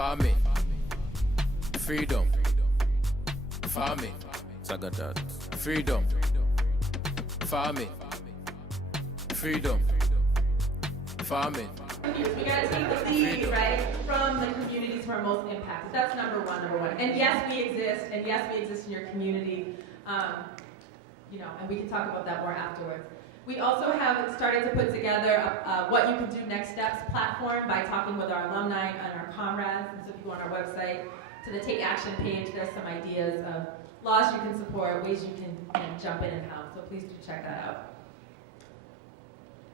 Farming. Freedom. Farming. Sagadat. Freedom. Farming. Freedom. Farming. We gotta take the lead, right, from the communities who are most impacted. That's number one. And yes, we exist, in your community. And we can talk about that more afterwards. We also have started to put together a What You Can Do Next Steps platform by talking with our alumni and our comrades. And so if you go on our website to the Take Action page, there's some ideas of laws you can support, ways you can jump in and help. So please do check that out.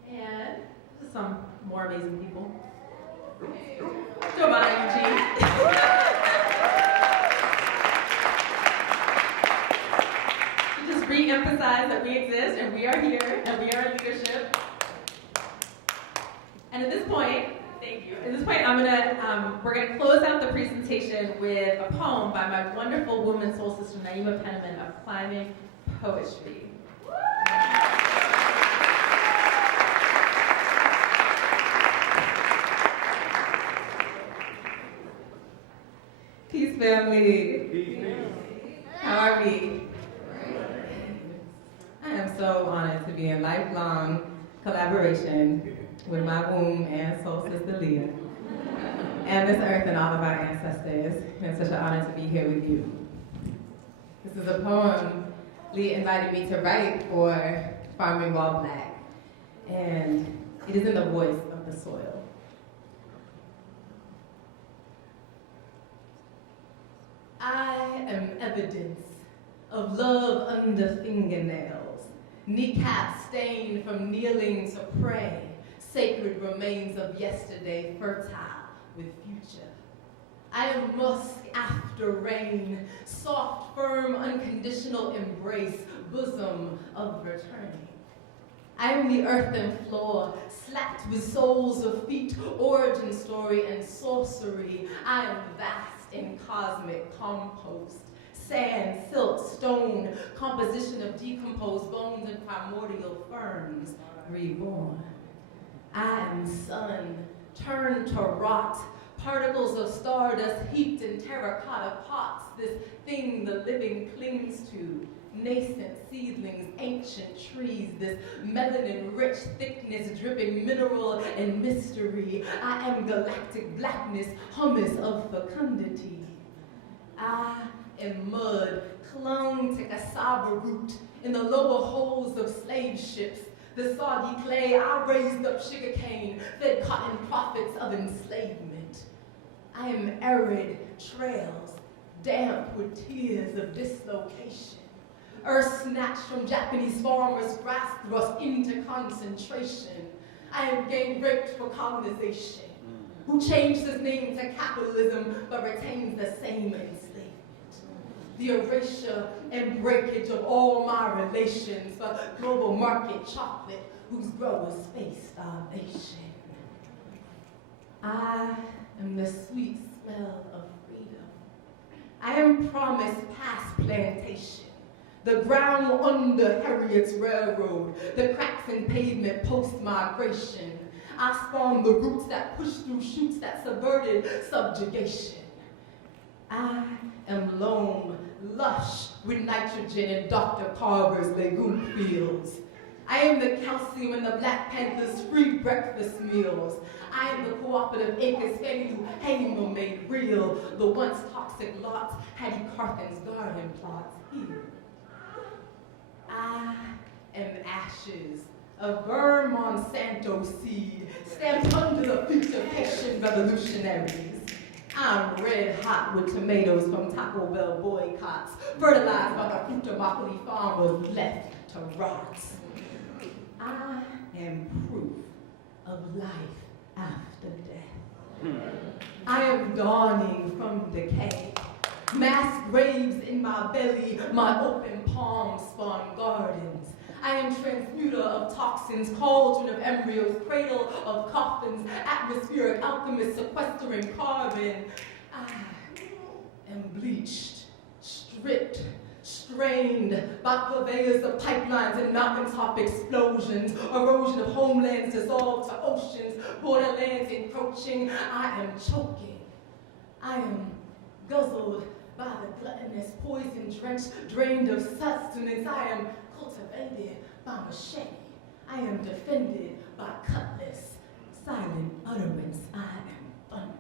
And this is some more amazing people. Giovanna Eugene. Just re-emphasize that we exist and we are here and we are in leadership. And at this point, thank you. At this point, we're gonna close out the presentation with a poem by my wonderful woman soul sister Naima Penniman of Climbing Poetry. Peace, family. Peace. How are we? I am so honored to be in lifelong collaboration with my womb and soul sister Leah, and this earth and all of our ancestors. It's such an honor to be here with you. This is a poem Leah invited me to write for Farming While Black, and it is in the voice of the soil. I am evidence of love under fingernails, kneecap stained from kneeling to pray, sacred remains of yesterday fertile with future. I am musk after rain, soft, firm, unconditional embrace, bosom of returning. I am the earthen floor, slapped with souls of feet, origin story and sorcery. I am vast in cosmic compost, sand, silt, stone, composition of decomposed bones and primordial ferns reborn. I am sun, turned to rot, particles of stardust heaped in terracotta pots, this thing the living clings to, nascent seedlings, ancient trees, this melanin-rich thickness, dripping mineral and mystery. I am galactic blackness, hummus of fecundity. I am mud, clung to cassava root in the lower holes of slave ships. The soggy clay, I raised up sugarcane, fed cotton profits of enslavement. I am arid trails, damp with tears of dislocation. Earth snatched from Japanese farmers, grass thrust into concentration. I am gang raped for colonization. Who changed his name to capitalism but retains the same enslavement. The erasure and breakage of all my relations for global market chocolate whose growers face starvation. I am the sweet smell of freedom. I am promised past plantation. The ground under Harriet's railroad, the cracks in pavement post-migration. I spawned the roots that pushed through shoots that subverted subjugation. I am loam, lush with nitrogen in Dr. Carver's legume fields. I am the calcium in the Black Panthers' free breakfast meals. I am the cooperative acres Fannie Lou Hamer made real. The once toxic lots Hattie Carthen's garden plots here. I am ashes of burned Monsanto seed, stamped under the future revolutionaries. I'm red hot with tomatoes from Taco Bell boycotts, fertilized by the Frutamacoli farmers left to rot. I am proof of life after death. I am dawning from decay. Mass graves in my belly, my open palms spawn gardens. I am transmuter of toxins, cauldron of embryos, cradle of coffins, atmospheric alchemist sequestering carbon. I am bleached, stripped, strained by purveyors of pipelines and mountaintop explosions, erosion of homelands dissolved to oceans, borderlands encroaching. I am choking. by the gluttonous, poison-drenched, drained of sustenance. I am cultivated by machete. I am defended by cutlass. Silent utterance, I am thunder.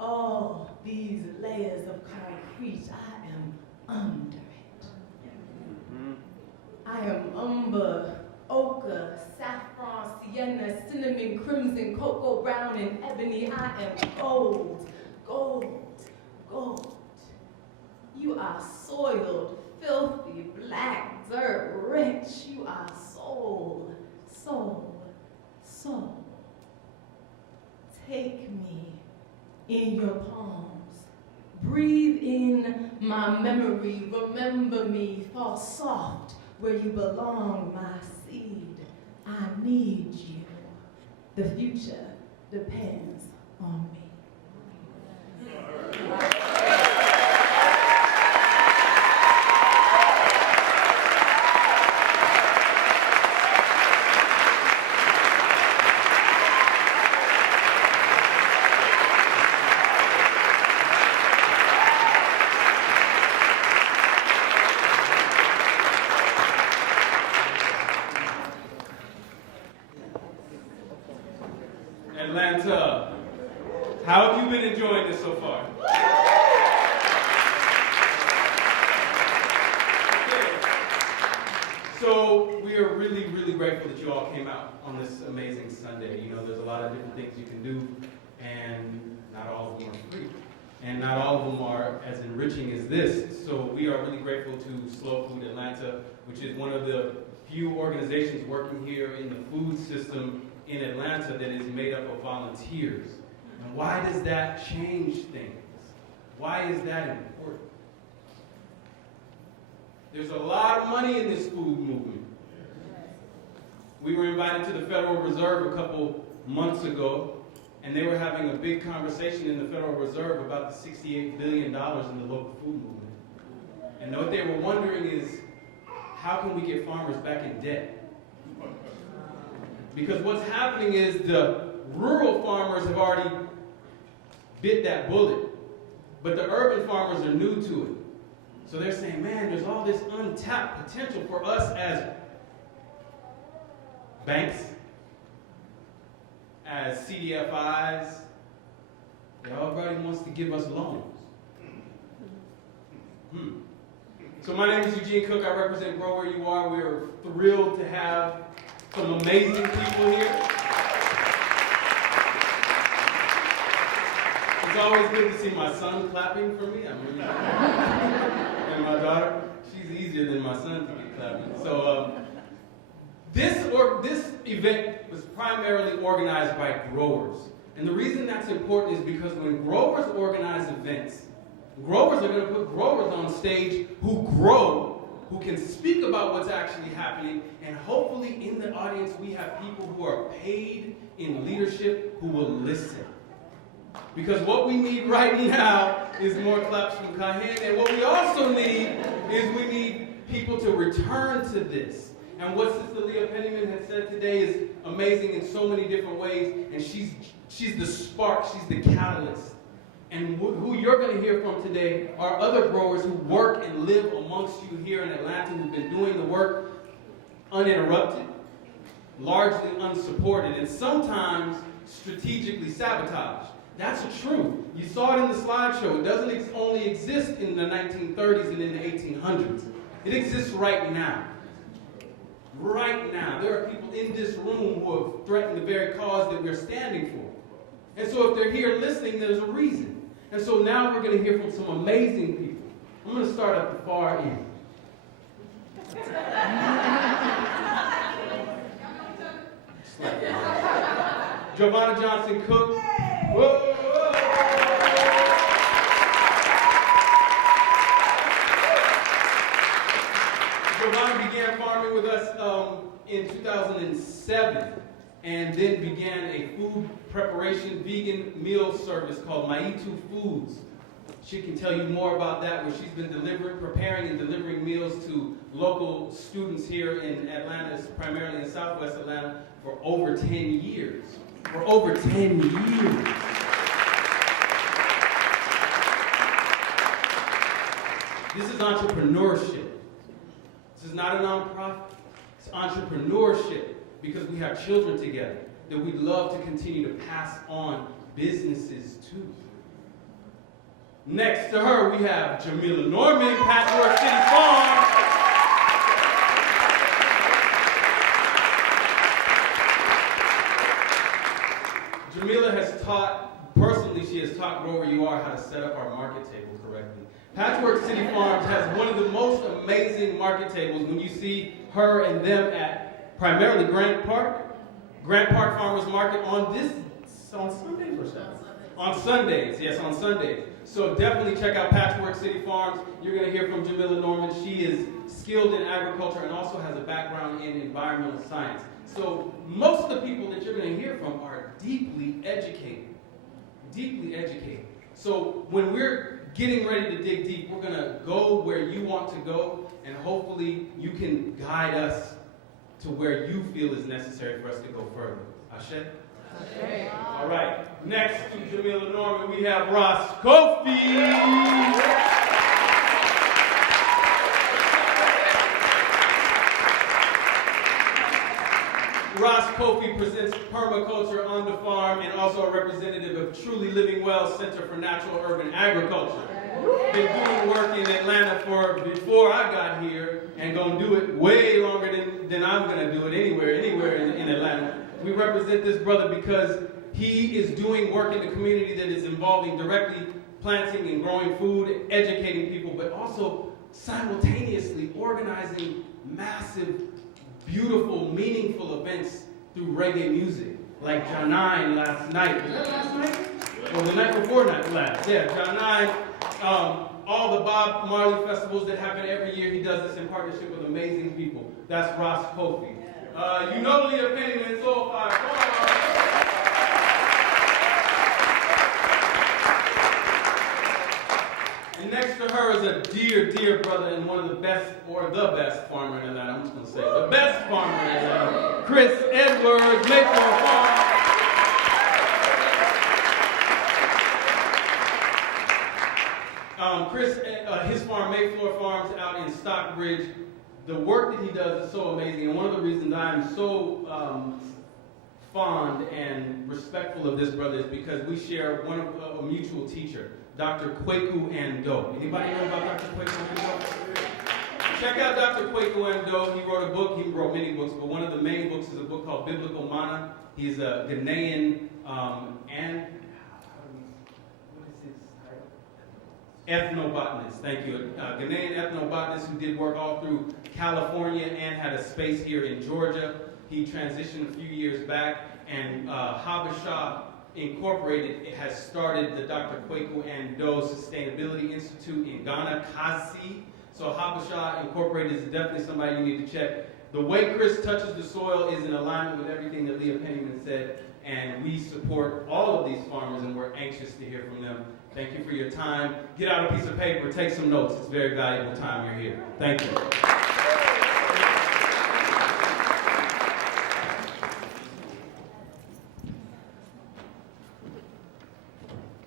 All these layers of concrete, I am under it. I am umber, ochre, saffron, sienna, cinnamon, crimson, cocoa, brown, and ebony. I am gold, gold, gold. You are soiled, filthy, black, dirt, rich. You are soul, soul, soul. Take me in your palms. Breathe in my memory. Remember me. Fall soft where you belong, my seed. I need you. The future depends on me. Atlanta, how have you been enjoying this so far? So we are really, really grateful that you all came out on this amazing Sunday. You know, there's a lot of different things you can do, and not all of them are free. And not all of them are as enriching as this. So we are really grateful to Slow Food Atlanta, which is one of the few organizations working here in the food system in Atlanta that is made up of volunteers. And why does that change things? Why is that important? There's a lot of money in this food movement. We were invited to the Federal Reserve a couple months ago, and they were having a big conversation in the Federal Reserve about the $68 billion in the local food movement. And what they were wondering is, how can we get farmers back in debt? Because what's happening is the rural farmers have already bit that bullet, but the urban farmers are new to it. So they're saying, man, there's all this untapped potential for us as banks, as CDFIs. Everybody wants to give us loans. So my name is Eugene Cook. I represent Grow Where You Are. We are thrilled to have some amazing people here. It's always good to see my son clapping for me. And my daughter, she's easier than my son to get clapping. So this event was primarily organized by growers. And the reason that's important is because when growers organize events, growers are going to put growers on stage who grow, who can speak about what's actually happening, and hopefully in the audience we have people who are paid in leadership who will listen. Because what we need right now is more claps from Kahin, and what we also need is we need people to return to this. And what Sister Leah Pennyman has said today is amazing in so many different ways, and she's the spark, she's the catalyst. And who you're going to hear from today are other growers who work and live amongst you here in Atlanta, who've been doing the work uninterrupted, largely unsupported, and sometimes strategically sabotaged. That's the truth. You saw it in the slideshow. It doesn't only exist in the 1930s and in the 1800s. It exists right now. Right now. There are people in this room who have threatened the very cause that we're standing for. And so if they're here listening, there's a reason. And so now we're going to hear from some amazing people. I'm going to start at the far end. Giovanna Johnson Cook. Whoa. Giovanna began farming with us in 2007 and then began a food preparation vegan meal service called Maitu Foods. She can tell you more about that, where she's been preparing and delivering meals to local students here in Atlanta, primarily in Southwest Atlanta, for over 10 years. For over 10 years. This is entrepreneurship. This is not a nonprofit. It's entrepreneurship because we have children together that we'd love to continue to pass on businesses to. Next to her, we have Jamila Norman, Patchwork City Farm. Jamila has taught, personally, she has taught Grow Where You Are how to set up our market table correctly. Patchwork City Farms has one of the most amazing market tables when you see her and them at primarily Grant Park Farmers Market on Sundays or Saturdays? On Sundays, yes, on Sundays. So definitely check out Patchwork City Farms. You're going to hear from Jamila Norman. She is skilled in agriculture and also has a background in environmental science. So most of the people that you're going to hear from are deeply educated. Deeply educated. So when we're getting ready to dig deep, we're going to go where you want to go, and hopefully you can guide us to where you feel is necessary for us to go further. Ashe? Okay. All right. Next to Jamila Norman, we have Ross Kofi. Ross Kofi presents permaculture on the farm and also a representative of Truly Living Well Center for Natural Urban Agriculture. Been doing work in Atlanta before I got here and gonna do it way longer than I'm gonna do it anywhere in Atlanta. We represent this brother because he is doing work in the community that is involving directly planting and growing food, educating people, but also simultaneously organizing massive, beautiful, meaningful events through reggae music, like Janine last night. Was that last night? Or the night before last? Yeah, Janine. All the Bob Marley festivals that happen every year, he does this in partnership with amazing people. That's Ross Kofi. You know Leah Pennyman, Soul Fire. And next to her is a dear, dear brother and one of the best, or the best farmer in Atlanta. I'm just going to say the best farmer in Atlanta. Chris Edwards, Mayflower Farm. His farm, Mayflower Farms, out in Stockbridge. The work that he does is so amazing, and one of the reasons I'm so fond and respectful of this brother is because we share a mutual teacher, Dr. Kwaku Ando. Anybody know about Dr. Kwaku Ando? Check out Dr. Kwaku Ando. He wrote a book. He wrote many books, but one of the main books is a book called Biblical Mana. He's a Ghanaian ethnobotanist, thank you. Ghanaian ethnobotanist who did work all through California and had a space here in Georgia. He transitioned a few years back, and Habesha Incorporated has started the Dr. Kwaku Ando Sustainability Institute in Ghana, Kasi. So Habesha Incorporated is definitely somebody you need to check. The way Chris touches the soil is in alignment with everything that Leah Pennyman said, and we support all of these farmers, and we're anxious to hear from them. Thank you for your time. Get out a piece of paper, take some notes. It's very valuable time you're here. Thank you.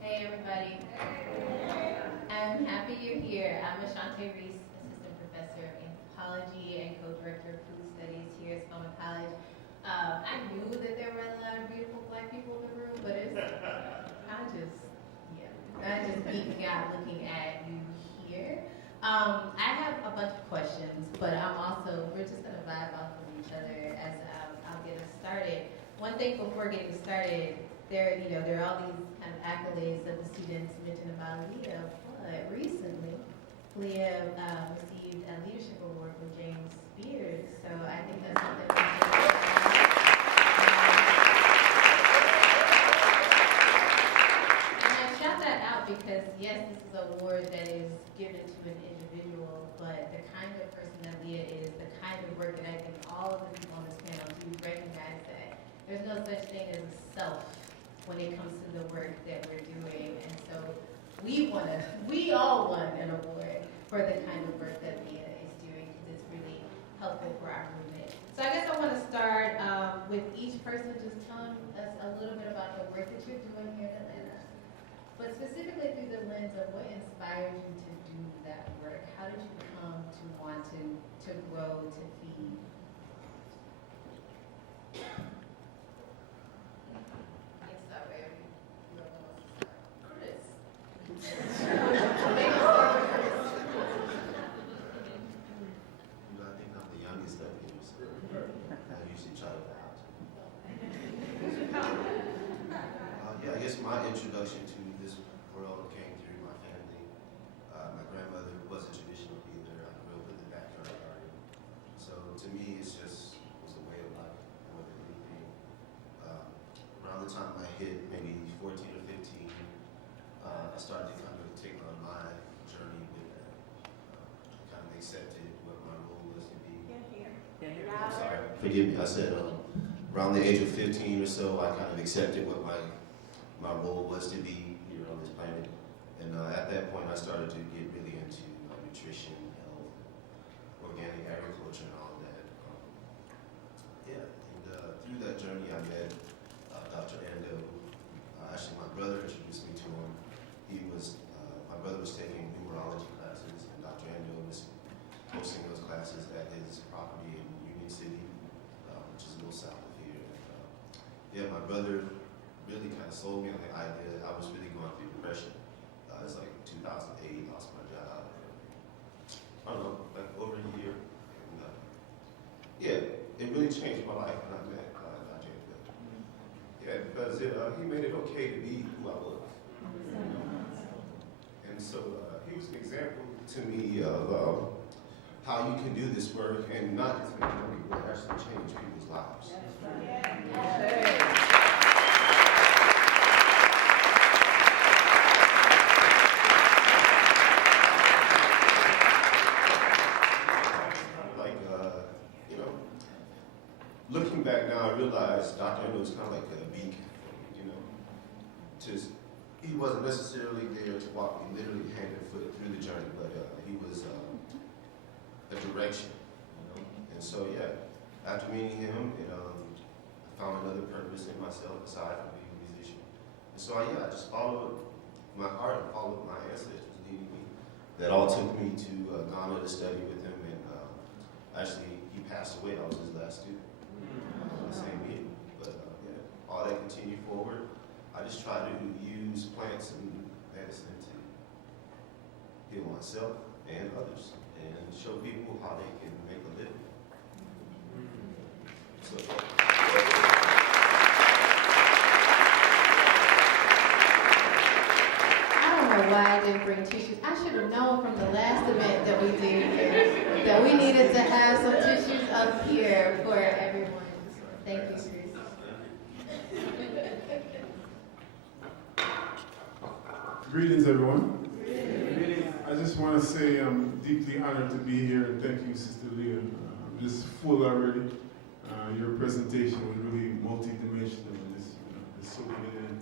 Hey everybody. I'm happy you're here. I'm Ashante Reese, Assistant Professor of Anthropology and Co-Director of Food Studies here at Spelman College. I knew that there were a lot of beautiful black people in the room, but I just geeked out looking at you here. I have a bunch of questions, but we're just gonna vibe off of each other as I'll get us started. One thing before getting started, there are all these kind of accolades that the students mentioned about Leah, but recently, Leah received a leadership award from James Spears, so I think that's something we should because yes, this is an award that is given to an individual, but the kind of person that Leah is, the kind of work that I think all of the people on this panel do recognize that there's no such thing as a self when it comes to the work that we're doing. And so we all want an award for the kind of work that Leah is doing because it's really helpful for our movement. So I guess I want to start with each person just telling us a little bit about the work that you're doing here in Atlanta. But specifically through the lens of what inspired you to do that work? How did you come to want to grow, to feed? Yes, sir, wherever you are going to start. Chris. I think I'm the youngest of you, so I usually try to out. Yeah, I guess my introduction to this world came through my family. My grandmother was a traditional healer. I grew up with a backyard garden. So to me, it was a way of life more than anything. Around the time I hit maybe 14 or 15, I started to kind of take on my journey with that. Kind of accepted what my role was to be. I'm sorry, forgive me. I said around the age of 15 or so, I kind of accepted what my role was to be here on this planet. And at that point, I started to get really into nutrition, health, organic agriculture, and all of that. Through that journey, I met Dr. Ando. Actually, my brother introduced me to him. My brother was taking numerology classes, and Dr. Ando was hosting those classes at his property in Union City, which is a little south of here. My brother really kind of sold me on the idea that I was really going through depression. It was like 2008, lost my job. I don't know, like over a year. And, it really changed my life when I met Dr. Ando. Yeah, because he made it okay to be who I was. And so he was an example to me of how you can do this work and not just make money, but actually change people's lives. Looking back now, I realize Dr. Ando was kind of like a beacon for me, he wasn't necessarily there to walk me literally hand and foot through the journey, but he was a direction, And so, after meeting him, I found another purpose in myself aside from being a musician. And so, I just followed my heart and followed my ancestors leading me. That all took me to Ghana to study with him, and actually, he passed away. I was his last student. The same year. But all that continued forward. I just try to use plants and medicine to heal myself and others and show people how they can make a living. So, I don't know why I didn't bring tissues. I should have known from the last event that we did here that we needed to have some tissues up here for everyone. Thank you, Chris. Greetings, everyone. I just want to say I'm deeply honored to be here, and thank you, Sister Leah. I'm just full already. Your presentation was really multi-dimensional, and just soaking it in.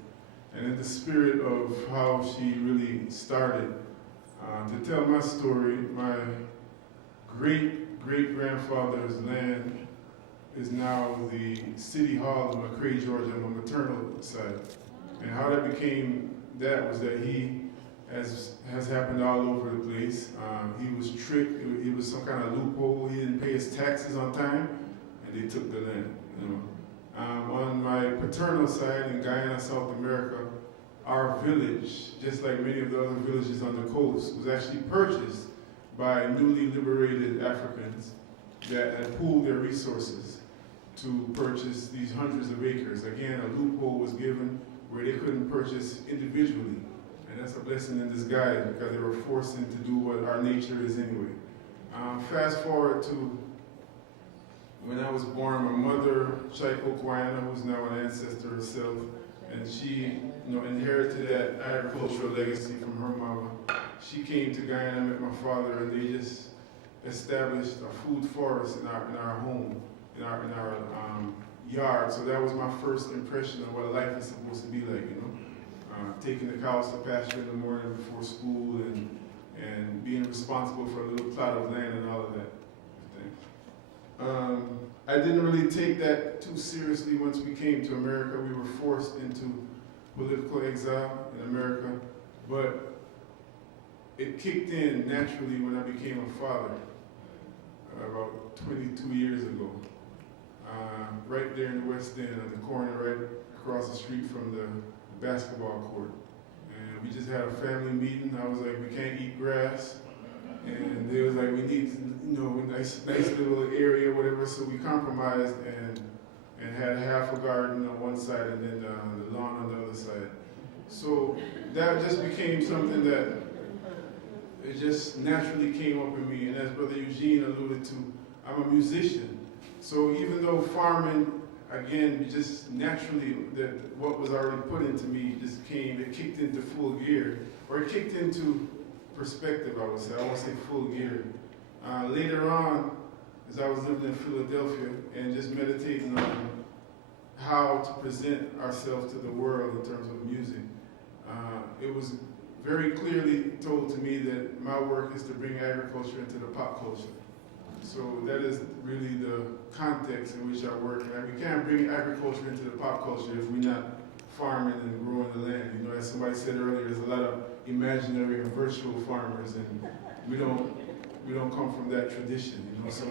And in the spirit of how she really started, to tell my story, my great-great-grandfather's land is now the City Hall of McRae, Georgia, on my maternal side. And how that became that was that he, as has happened all over the place, he was tricked. It was some kind of loophole. He didn't pay his taxes on time, and they took the land. On my paternal side in Guyana, South America, our village, just like many of the other villages on the coast, was actually purchased by newly liberated Africans that had pooled their resources to purchase these hundreds of acres. Again, a loophole was given where they couldn't purchase individually. And that's a blessing in disguise because they were forced into do what our nature is anyway. Fast forward to when I was born, my mother, Chaik Okwana, who's now an ancestor herself, and she inherited that agricultural legacy from her mama. She came to Guyana, met my father, and they just established a food forest in our home, in our yard. So that was my first impression of what life is supposed to be like, taking the cows to pasture in the morning before school and being responsible for a little plot of land and all of that. I didn't really take that too seriously once we came to America. We were forced into political exile, America, but it kicked in naturally when I became a father about 22 years ago. Right there in the West End, at the corner, right across the street from the basketball court. And we just had a family meeting. I was like, we can't eat grass. And they was like, we need, nice little area, whatever. So we compromised and had half a garden on one side and then the lawn on the other side. So that just became something that it just naturally came up in me. And as Brother Eugene alluded to, I'm a musician. So even though farming, again, just naturally, that what was already put into me just it kicked into full gear, or it kicked into perspective, I would say. I won't say full gear. Later on, as I was living in Philadelphia and just meditating on how to present ourselves to the world in terms of music, it was very clearly told to me that my work is to bring agriculture into the pop culture. So that is really the context in which I work. And we can't bring agriculture into the pop culture if we're not farming and growing the land. As somebody said earlier, there's a lot of imaginary and virtual farmers, and we don't come from that tradition. So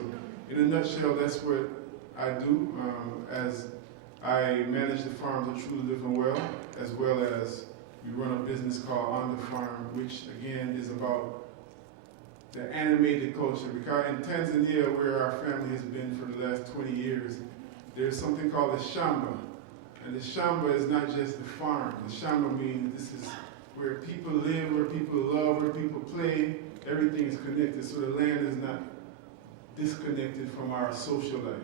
in a nutshell, that's what I do. As I manage the farms of Truly Living well as we run a business called On the Farm, which again is about the animated culture. Because in Tanzania, where our family has been for the last 20 years, there's something called the shamba. And the shamba is not just the farm. The shamba means this is where people live, where people love, where people play. Everything is connected, so the land is not disconnected from our social life.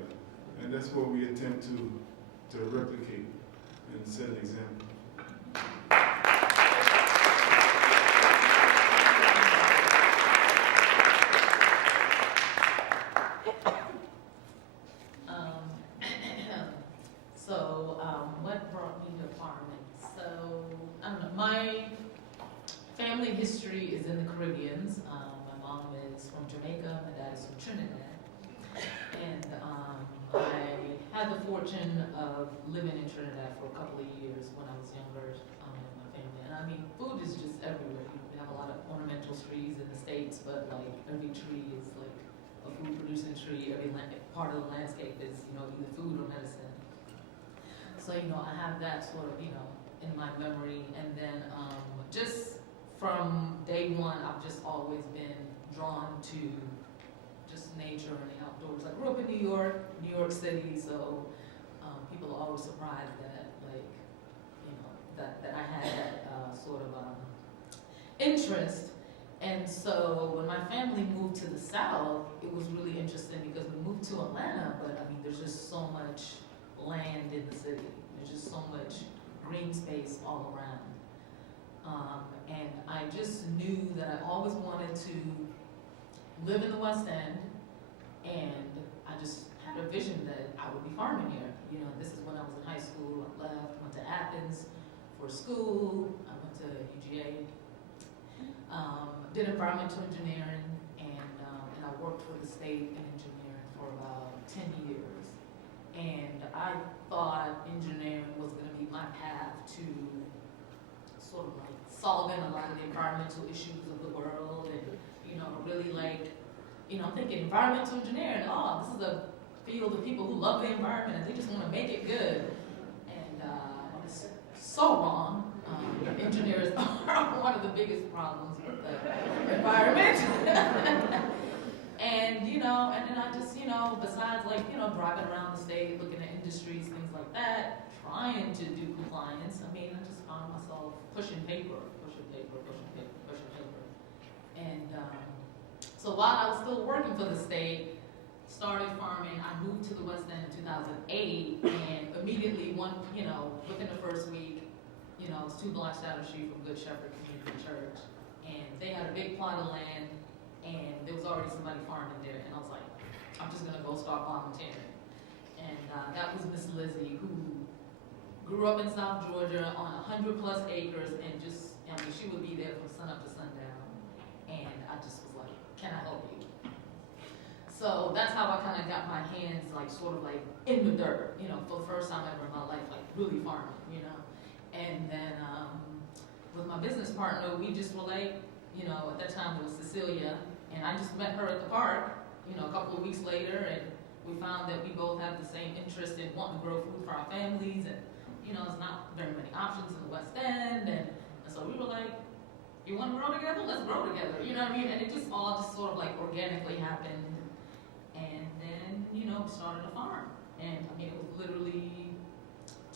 And that's what we attempt to replicate and set an example. What brought me to farming? So, I don't know, my family history is in the Caribbean. My mom is from Jamaica, my dad is from Trinidad. And I had the fortune of living in Trinidad for a couple of years when I was younger in my family. And I mean, food is just everywhere. We have a lot of ornamental trees in the States, but like every tree is like a food producing tree. Every part of the landscape is, either food or medicine. So, I have that sort of, in my memory. And then just from day one, I've just always been drawn to just nature and the outdoors. I grew up in New York City, so people are always surprised that, that I had that sort of interest. And so when my family moved to the South, it was really interesting because we moved to Atlanta, but I mean, there's just so much land in the city. There's just so much green space all around. And I just knew that I always wanted to live in the West End, and I just had a vision that I would be farming here. This is when I was in high school. I left, went to Athens for school. I went to UGA, did environmental engineering, and I worked for the state in engineering for about 10 years. And I thought engineering was going to be my path to sort of like solving a lot of the environmental issues of the world, and really I'm thinking environmental engineering. Oh, this is a field of people who love the environment and they just want to make it good. And it's so wrong. Engineers are one of the biggest problems with the environment. And then I just, besides driving around the state, looking at industries, things like that, trying to do compliance, I just found myself pushing paper. And so while I was still working for the state, started farming, I moved to the West End in 2008, and immediately within the first week, it was 2 blocks down the street from Good Shepherd Community Church, and they had a big plot of land, and there was already somebody farming there, and I was like, I'm just gonna go start volunteering. And that was Miss Lizzie, who grew up in South Georgia on 100+ acres, and she would be there from sunup to sundown. And I just was like, can I help you? So that's how I kind of got my hands sort of in the dirt, for the first time ever in my life, really farming, And then with my business partner, we just were like, you know, at that time it was Cecilia, and I just met her at the park, you know, a couple of weeks later, and we found that we both have the same interest in wanting to grow food for our families, and, you know, there's not very many options in the West End, and so we were like, you want to grow together? Let's grow together, you know what I mean? And it just all just sort of like organically happened, and then, you know, we started a farm, and I mean, it was literally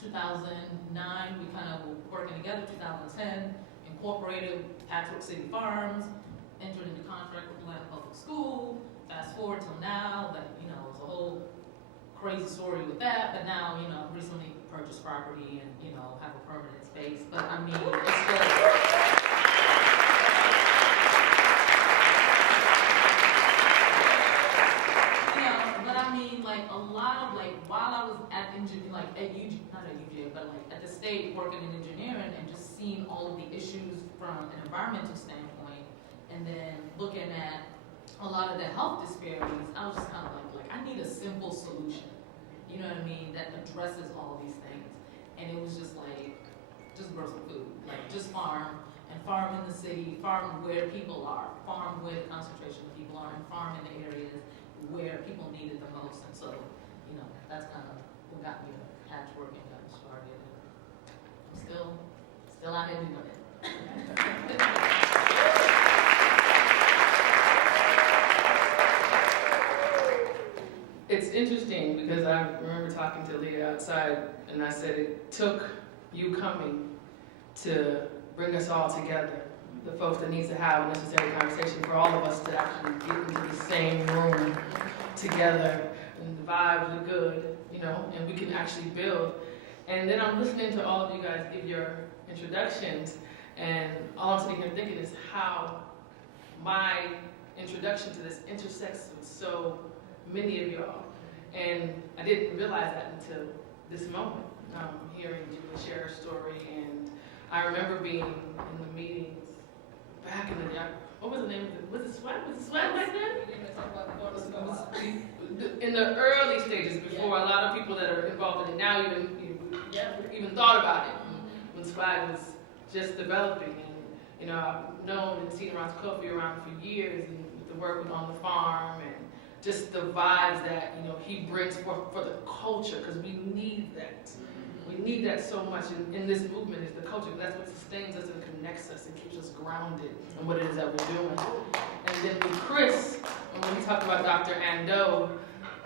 2009, we kind of were working together, 2010, incorporated Patrick City Farms, entered into contract with Atlanta Public School. Fast forward till now, like, you know, it's a whole crazy story with that, but now, you know, recently purchased property and, you know, have a permanent space. But I mean, it's just, you know, but I mean, like, a lot of, like, while I was at not at UGA, but like at the state working in engineering and just seeing all of the issues from an environmental standpoint, and then looking at a lot of the health disparities, I was just kind of like I need a simple solution, you know what I mean, that addresses all of these things. And it was just like, just grow some food, like just farm, and farm in the city, farm where people are, farm where the concentration of people are, and farm in the areas where people need it the most. And so, you know, that's kind of what got me to Patchwork and got me started. I'm still out here doing it. It's interesting because I remember talking to Leah outside, and I said it took you coming to bring us all together, the folks that needs to have a necessary conversation for all of us to actually get into the same room together, and the vibes are good, you know, and we can actually build. And then I'm listening to all of you guys give your introductions, and all I'm sitting here thinking is how my introduction to this intersects with so many of y'all. And I didn't realize that until this moment, hearing Julie share her story. And I remember being in the meetings back in the day. What was the name of it? Was it SWAG? Was it SWAG back then? In the early stages, before a lot of people that are involved in it now even thought about it, when SWAG was just developing. And, you know, I've known and seen Ron Kofi around for years, and the work on the farm, and just the vibes that, you know, he brings for the culture, because we need that. We need that so much in this movement, is the culture. That's what sustains us and connects us and keeps us grounded in what it is that we're doing. And then with Chris, when we talked about Dr. Ando,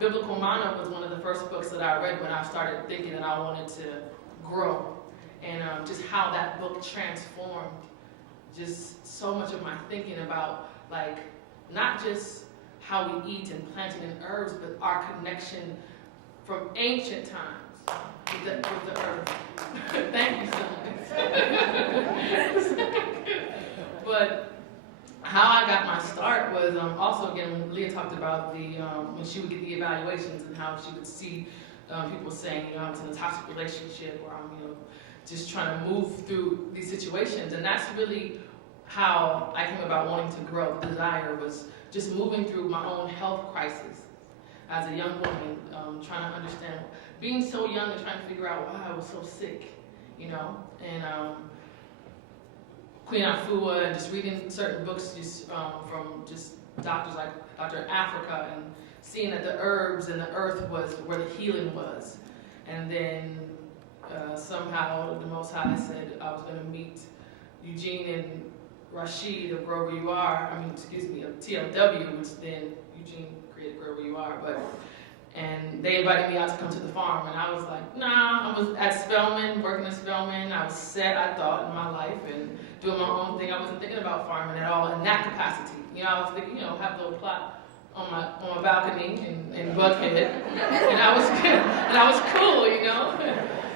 Biblical Mana was one of the first books that I read when I started thinking that I wanted to grow. And just how that book transformed just so much of my thinking about, like, not just how we eat and planting in herbs, but our connection from ancient times with the earth. Thank you so much. But how I got my start was also, again, when Leah talked about the when she would get the evaluations and how she would see people saying, you know, I was in a toxic relationship, or I'm, you know, just trying to move through these situations. And that's really how I came about wanting to grow. The desire was just moving through my own health crisis as a young woman, trying to understand, being so young and trying to figure out why I was so sick, you know, and Queen Afua, and just reading certain books just from just doctors like Dr. Africa, and seeing that the herbs and the earth was where the healing was. And then somehow the Most High said I was going to meet Eugene and Rashid of Grow Where You Are, of TLW, which then Eugene created Grow Where You Are, and they invited me out to come to the farm, and I was like, nah. I was at Spelman, working at Spelman. I was set, I thought, in my life, and doing my own thing. I wasn't thinking about farming at all in that capacity. You know, I was thinking, you know, have a little plot on my balcony in Buckhead, and I was cool, you know.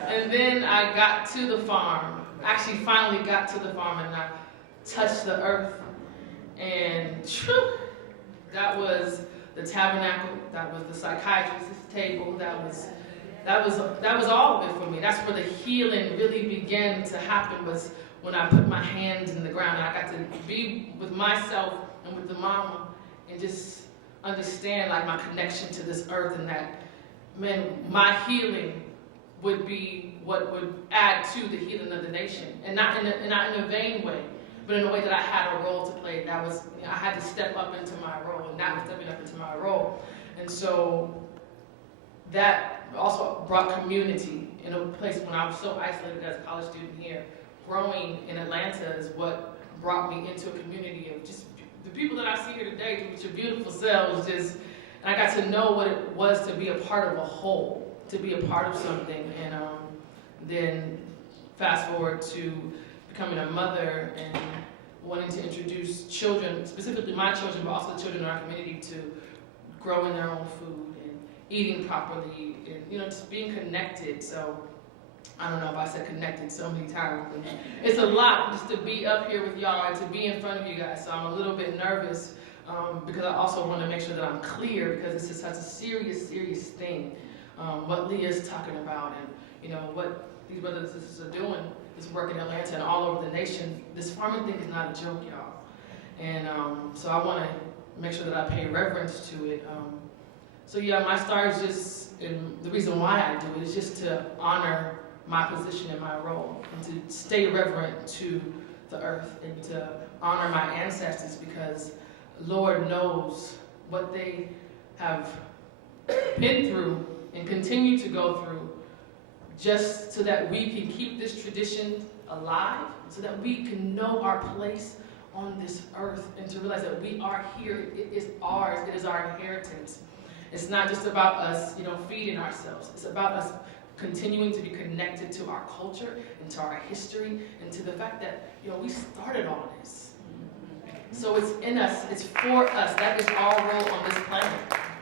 And then I got to the farm, actually finally got to the farm, and I touched the earth, and that was the tabernacle, that was the psychiatrist's table, that was all of it for me. That's where the healing really began to happen, was when I put my hands in the ground, and I got to be with myself and with the mama, and just understand, like, my connection to this earth, and that, man, my healing would be what would add to the healing of the nation, and not in a vain way, but in a way that I had a role to play. That was, I had to step up into my role, and that was stepping up into my role. And so that also brought community in a place when I was so isolated as a college student here. Growing in Atlanta is what brought me into a community of just the people that I see here today with your beautiful selves. And I got to know what it was to be a part of a whole, to be a part of something. And then fast forward to becoming a mother and wanting to introduce children, specifically my children, but also the children in our community, to growing their own food and eating properly and, just being connected. So I don't know if I said connected so many times. It's a lot just to be up here with y'all and to be in front of you guys. So I'm a little bit nervous because I also want to make sure that I'm clear, because this is such a serious, serious thing. What Leah's talking about and, what these brothers and sisters are doing, this work in Atlanta and all over the nation. This farming thing is not a joke, y'all. And so I want to make sure that I pay reverence to it. So yeah, my star is just, and the reason why I do it is just to honor my position and my role, and to stay reverent to the earth, and to honor my ancestors, because Lord knows what they have been through and continue to go through, just so that we can keep this tradition alive, so that we can know our place on this earth, and to realize that we are here. It is ours. It is our inheritance. It's not just about us, feeding ourselves. It's about us continuing to be connected to our culture and to our history and to the fact that, we started all this. So it's in us, it's for us. That is our role on this planet,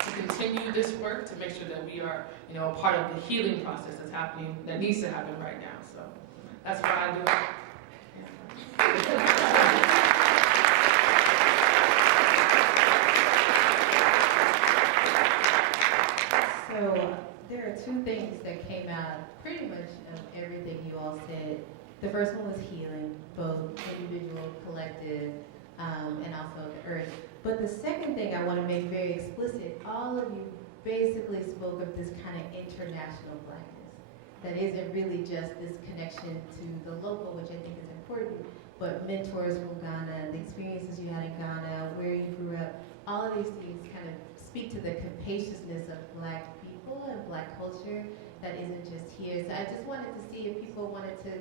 to continue this work, to make sure that we are, a part of the healing process that's happening, that needs to happen right now. So that's why I do it. Yeah. So there are two things that came out pretty much of everything you all said. The first one was healing, both individual, collective, and also the earth. But the second thing I want to make very explicit, all of you basically spoke of this kind of international blackness. That isn't really just this connection to the local, which I think is important, but mentors from Ghana, the experiences you had in Ghana, where you grew up, all of these things kind of speak to the capaciousness of Black people and Black culture that isn't just here. So I just wanted to see if people wanted to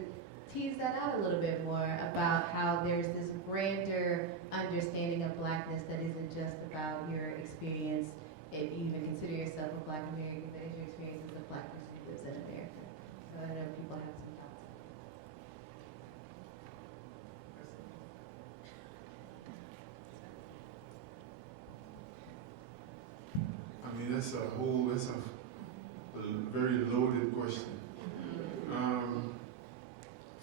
tease that out a little bit more about how there's this grander understanding of Blackness that isn't just about your experience, if you even consider yourself a Black American, but it's your experience as a Black person who lives in America. So I don't know if people have some thoughts. I mean, that's a very loaded question.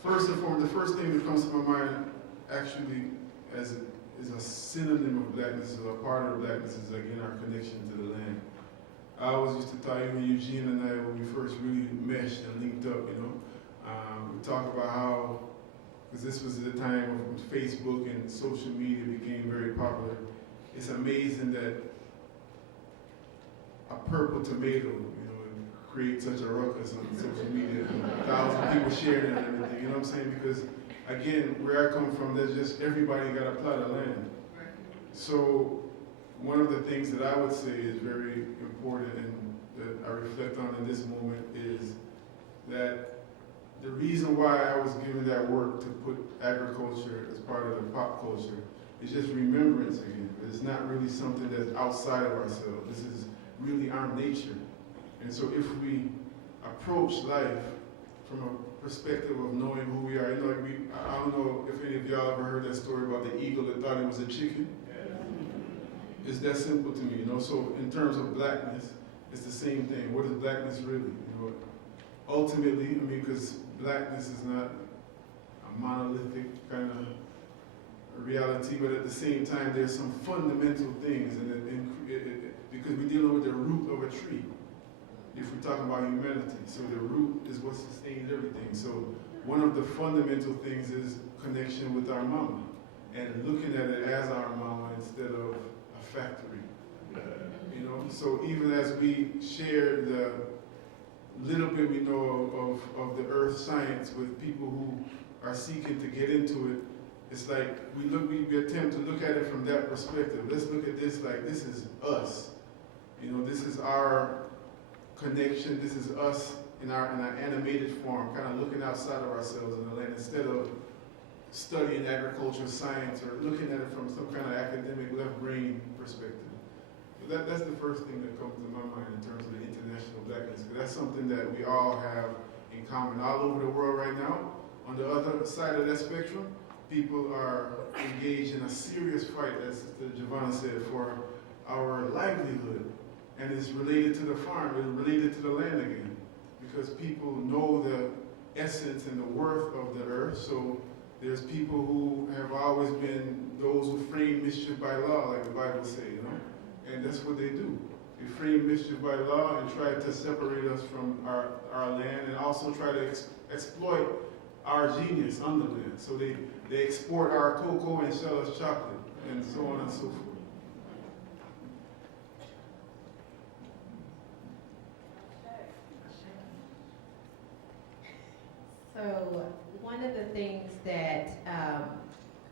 First and foremost, the first thing that comes to my mind, actually, is a synonym of Blackness, or a part of Blackness, is again our connection to the land. I always used to tell you, Eugene and I, when we first really meshed and linked up, we talk about how, because this was the time of Facebook and social media became very popular. It's amazing that a purple tomato, create such a ruckus on social media, 1,000 people sharing it and everything, you know what I'm saying? Because again, where I come from, there's just everybody got a plot of land. So one of the things that I would say is very important and that I reflect on in this moment is that the reason why I was given that work to put agriculture as part of the pop culture is just remembrance again. It's not really something that's outside of ourselves. This is really our nature. And so if we approach life from a perspective of knowing who we are, I don't know if any of y'all ever heard that story about the eagle that thought it was a chicken. It's that simple to me, So in terms of Blackness, it's the same thing. What is Blackness really? Ultimately, because Blackness is not a monolithic kind of reality, but at the same time, there's some fundamental things, because we're dealing with the root of a tree. If we're talking about humanity, so the root is what sustains everything. So one of the fundamental things is connection with our mama, and looking at it as our mama instead of a factory. So even as we share little bit we know of the earth science with people who are seeking to get into it, it's like we attempt to look at it from that perspective. Let's look at this like this is us. You know, this is our connection. This is us in our animated form, kind of looking outside of ourselves in the land instead of studying agriculture science or looking at it from some kind of academic left brain perspective. So that's the first thing that comes to my mind in terms of the international blackness. Because that's something that we all have in common all over the world right now. On the other side of that spectrum, people are engaged in a serious fight, as Sister Giovanna said, for our livelihood. And it's related to the farm, it's related to the land again. Because people know the essence and the worth of the earth. So there's people who have always been those who frame mischief by law, like the Bible says, you know? And that's what they do. They frame mischief by law and try to separate us from our land and also try to exploit our genius on the land. So they export our cocoa and sell us chocolate and so on and so forth. So one of the things that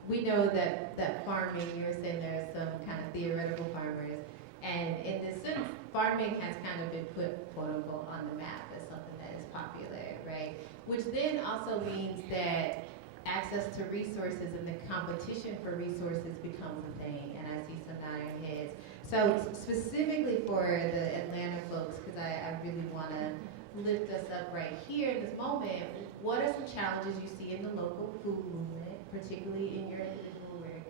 we know that farming, you were saying there are some kind of theoretical farmers, and in this sense, farming has kind of been put, quote unquote, on the map as something that is popular, right? Which then also means that access to resources and the competition for resources becomes a thing, and I see some nodding heads. So specifically for the Atlanta folks, because I really want to lift us up right here in this moment, what are some challenges you see in the local food movement, particularly in your individual work?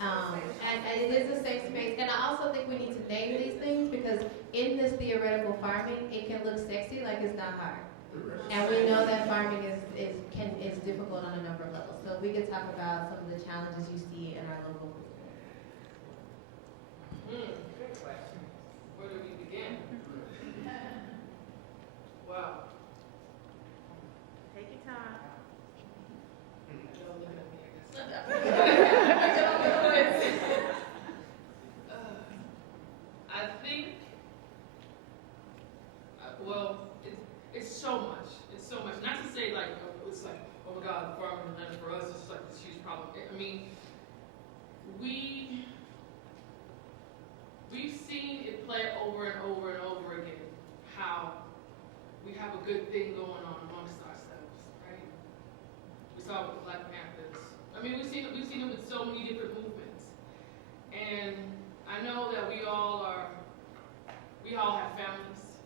And it is a safe space, and I also think we need to name these things because in this theoretical farming, it can look sexy like it's not hard. And we know that farming is difficult on a number of levels. So we could talk about some of the challenges you see in our local food movement. Good question. Where do we begin? Wow. Take your time. I think, well, it's so much. It's so much. Not to say like, it's like, oh my God, farming in Atlanta for us is like this huge problem. I mean, we've seen it play over and over and over again, how we have a good thing going on amongst ourselves, right? We saw it with the Black Panthers. I mean, we've seen it with so many different movements. And I know that we all have families.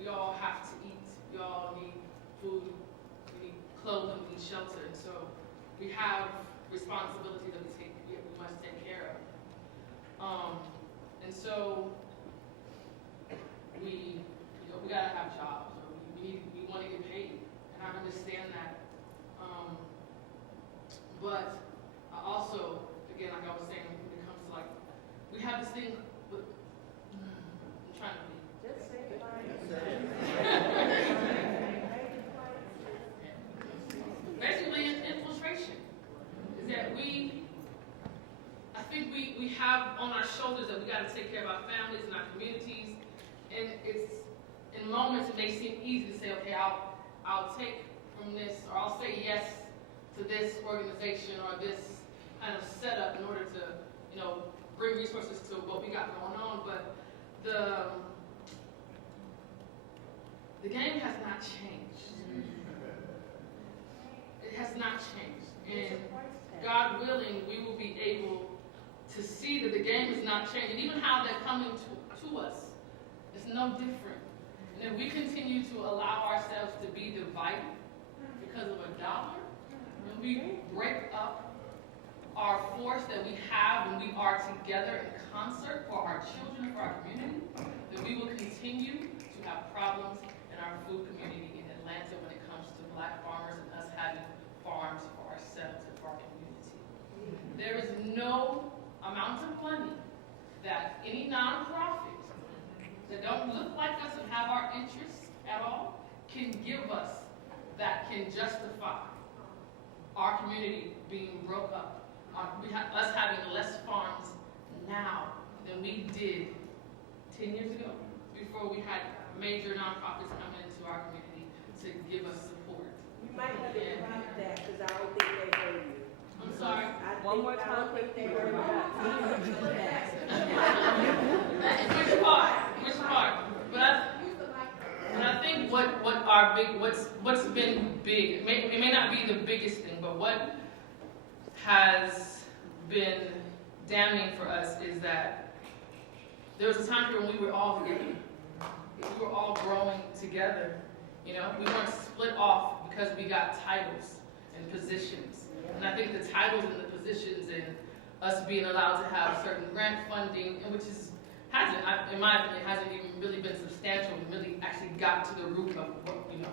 We all have to eat. We all need food. We need clothing. We need shelter. And so we have responsibilities that we must take care of. And so we gotta have jobs. We want to get paid, and I understand that. But I also, again, like I was saying, when it comes to like, we have this thing with, I'm trying to be. Just say it. Basically, infiltration is that I think we have on our shoulders that we got to take care of our families and our communities, and it's in moments it may seem easy to say, okay, I'll take from this, or I'll say yes to this organization or this kind of setup in order to, bring resources to what we got going on. But the game has not changed. It has not changed. And God willing, we will be able to see that the game is not changing. Even how they're coming to us is no different. And if we continue to allow ourselves to be divided because of a dollar, when we break up our force that we have when we are together in concert for our children, for our community, then we will continue to have problems in our food community in Atlanta when it comes to Black farmers and us having farms for ourselves and for our community. There is no amount of money that any nonprofit that don't look like us and have our interests at all can give us that can justify our community being broke up. Us having less farms now than we did 10 years ago, before we had major nonprofits coming into our community to give us support. You might have to repeat that, because I don't think they heard you. I'm sorry. One more time. I don't think they heard you. Which part? But I think what's been big, it may not be the biggest thing, but what has been damning for us is that there was a time period when we were all together. We were all growing together. You know, we weren't split off because we got titles and positions. And I think the titles and the positions and us being allowed to have certain grant funding, and which in my opinion, hasn't even really been substantial and really actually got to the root of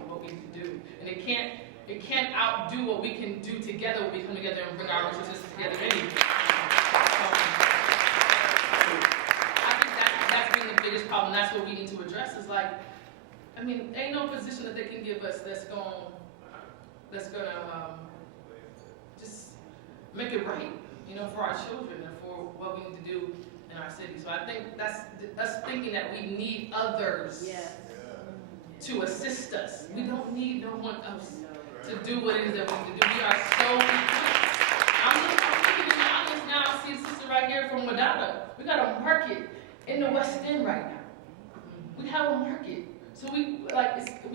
what we need to do. And it can't outdo what we can do together when we come together and bring our resources together anyway. I think that's been the biggest problem. That's what we need to address. Is like, I mean, ain't no position that they can give us that's gonna just make it right, you know, for our children and for what we need to do in our city. So I think that's us thinking that we need others to assist us. We don't need no one else to do what it is that we need to do. We are so equipped. I'm looking in the audience now. I see a sister right here from Wadata. We got a market in the West End right now. We have a market. So we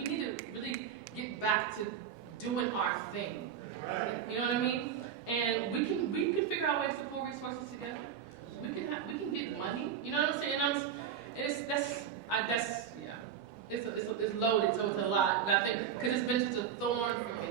need to really get back to doing our thing. You know what I mean? And we can figure out ways to pull resources together. We can get money. You know what I'm saying? It's loaded, so it's a lot. And I think because it's been such a thorn for me.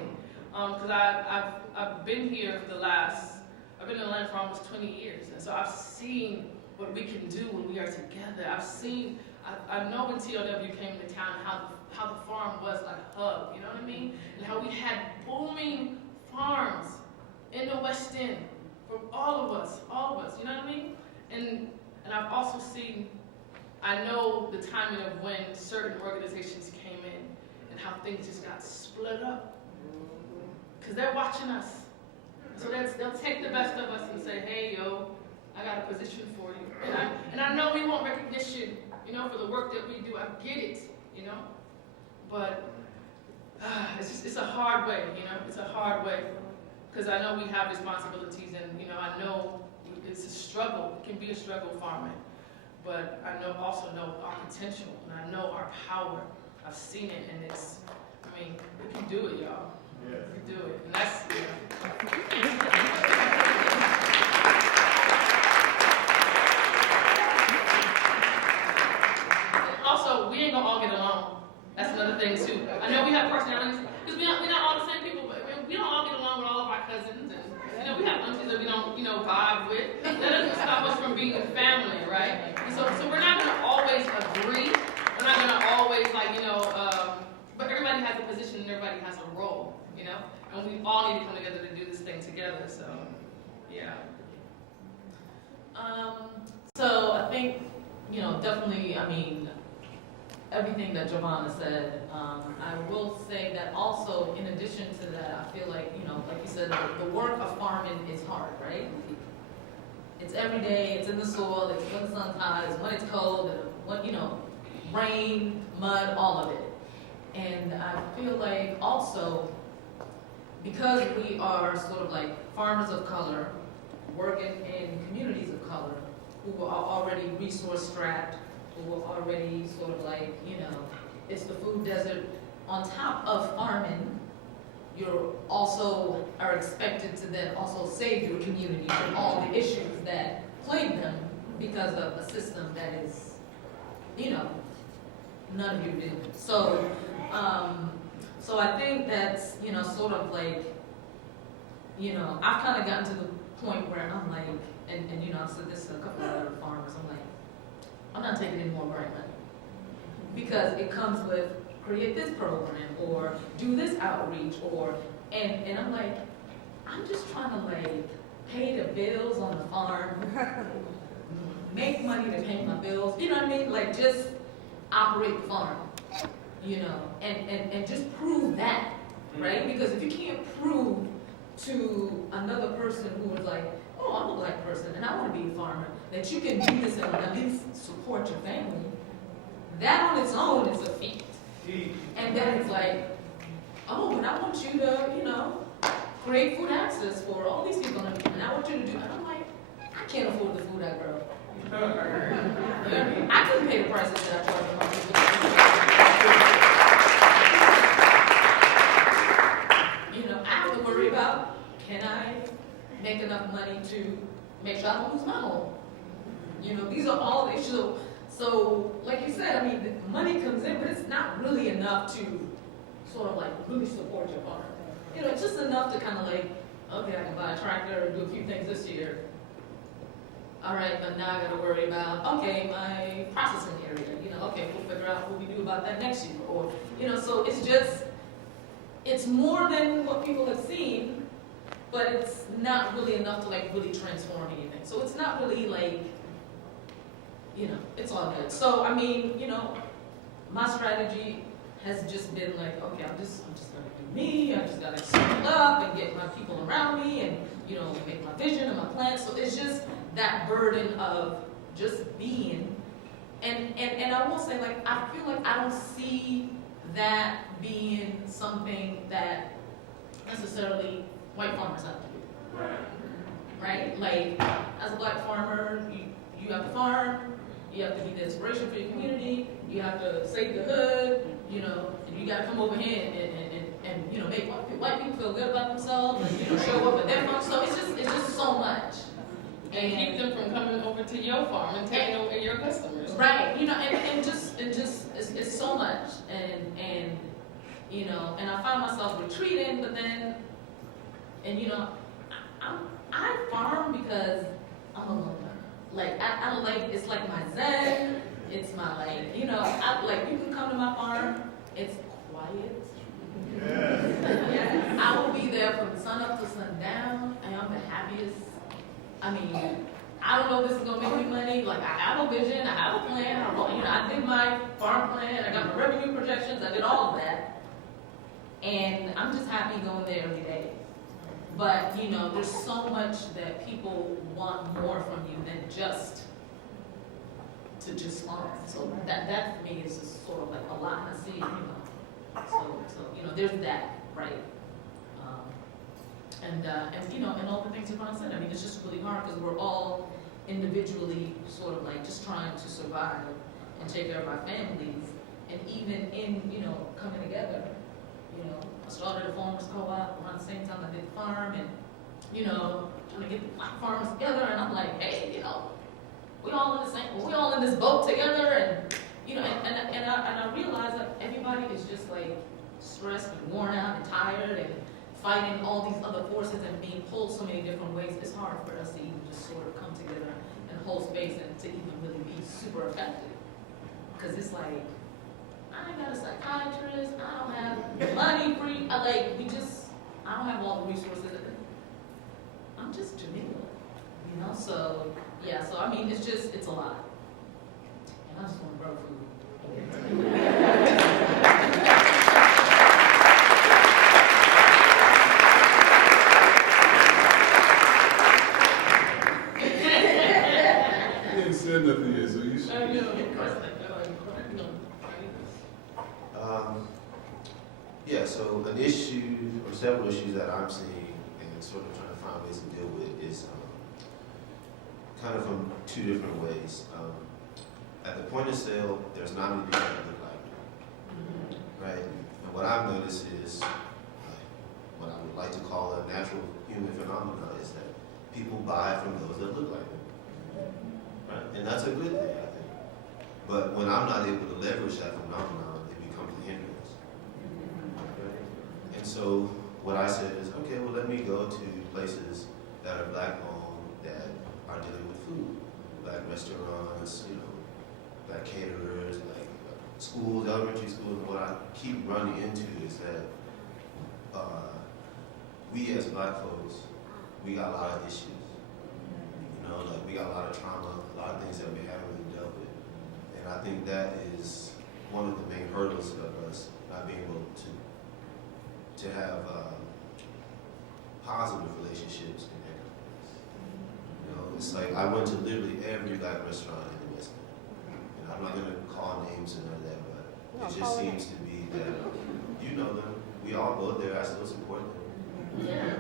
Because I've been here for I've been in Atlanta for almost 20 years, and so I've seen what we can do when we are together. I know when TLW came to town how the farm was like a hub, you know what I mean? And how we had booming farms in the West End for all of us, you know what I mean? And I've also seen, I know the timing of when certain organizations came in and how things just got split up. Because they're watching us. So they'll take the best of us and say, hey, yo, I got a position for you. And I know we want recognition, you know, for the work that we do. I get it, you know. But it's a hard way, you know. It's a hard way. Because I know we have responsibilities, and, you know, I know it's a struggle. It can be a struggle farming. But I also know our potential, and I know our power. I've seen it, and we can do it, y'all. Yeah. We can do it. And that's, Also, we ain't gonna all get along. That's another thing, too. I know we have personalities, because we're not all the same people, but we don't all get along with all of our cousins, and, you know, we have aunties that we don't, you know, vibe with. That doesn't stop us from being a family, right? And so we're not gonna always agree. We're not gonna always, like, you know, but everybody has a position and everybody has a role, you know? And we all need to come together to do this thing together, so, yeah. So I think, you know, definitely, I mean, everything that Giovanna said, I will say that also, in addition to that, I feel like, you know, like you said, the work of farming is hard, right? It's every day, it's in the soil, it's when the sun's hot, it's when it's cold, and when, you know, rain, mud, all of it. And I feel like also, because we are sort of like farmers of color, working in communities of color, who are already resource strapped, who are already sort of like, you know, it's the food desert. On top of farming, you also are expected to then also save your community from all the issues that plague them because of a system that is, you know, none of you do. So, so I think that's, you know, sort of like, you know, I've kind of gotten to the point where I'm like, and you know, I've said this to a couple of other farmers, I'm like, I'm not taking any more grant money. Because it comes with create this program or do this outreach or, and I'm like, I'm just trying to like pay the bills on the farm, make money to pay my bills, you know what I mean? Like just operate the farm, you know, and just prove that, right? Because if you can't prove to another person who is like, oh, I'm a black person and I want to be a farmer, that you can do this and at least support your family, that on its own is a feat. And then it's like, oh, but I want you to, you know, create food access for all these people, and I want you to do, and I'm like, I can't afford the food I grow. I couldn't pay the prices that I charge for my people. You know, I have to worry about, can I make enough money to make sure I don't lose my home? You know, these are all the issues. So, like you said, I mean, the money comes in, but it's not really enough to sort of like really support your farm. You know, it's just enough to kind of like, okay, I can buy a tractor and do a few things this year. All right, but now I got to worry about, okay, my processing area. You know, okay, we'll figure out what we do about that next year. Or, you know, so it's just, it's more than what people have seen, but it's not really enough to like really transform anything. So it's not really like, you know, it's all good. So, I mean, you know, my strategy has just been like, okay, I'm just gonna do me. I just gotta circle up and get my people around me and, you know, make my vision and my plan. So it's just that burden of just being. And I will say, like, I feel like I don't see that being something that necessarily white farmers have to do. Right? Like, as a black farmer, you have to farm, you have to be the inspiration for your community, you have to save the hood, you know, and you gotta come over here and you know, make white people feel good about themselves and, you know, show up at their farm. So it's just so much. And keep them from coming over to your farm and taking over your customers. Right, you know, and just it's so much, and you know, and I find myself retreating, but then, and you know, I farm because I'm a loner. Like I like, it's like my zen, it's my like, you know, I like, you can come to my farm, it's quiet. Yeah. I will be there from sun up to sundown, and I'm the happiest. I mean, I don't know if this is gonna make me money. Like, I have a vision, I have a plan. I did my farm plan, I got my revenue projections, I did all of that. And I'm just happy going there every day. But, you know, there's so much that people want more from you than just to just farm. So that for me is just sort of like a lot. I see it, you know. So you know, there's that, right? And you know, and all the things Yvonne said. I mean, it's just really hard because we're all individually sort of like just trying to survive and take care of our families. And even in, you know, coming together, you know, I started a farmers co-op around the same time I did the farm, and you know, trying to get the black farmers together. And I'm like, hey, you know, we all in this boat together, and you know, and I realize that everybody is just like stressed and worn out and tired and fighting all these other forces and being pulled so many different ways. It's hard for us to even just sort of come together and hold space and to even really be super effective. Because it's like, I ain't got a psychiatrist, I don't have money free, I don't have all the resources. I'm just Jamila, you know? So, yeah, so I mean, it's a lot. And I just want to grow food. Said nothing yet, so you should. Yeah, so an issue or several issues that I'm seeing and sort of trying to find ways to deal with is kind of from two different ways. At the point of sale, there's not many people that look like me, right? And what I've noticed is what I would like to call a natural human phenomenon is that people buy from those that look like them. Right? And that's a good thing, I think. But when I'm not able to leverage that phenomenon, it becomes a hindrance. Right? And so what I said is, okay, well, let me go to places that are black-owned, that are dealing with food. Black restaurants, you know, black caterers, like schools, elementary schools. And what I keep running into is that we as black folks, we got a lot of issues. You know, like we got a lot of trauma, a lot of things that we haven't really dealt with. And I think that is one of the main hurdles of us not being able to have positive relationships in that place. You know, it's like I went to literally every black restaurant in the West End. And I'm not gonna call names and none of that, but It just seems to be that, you know them, we all go there, I still support them. Yeah.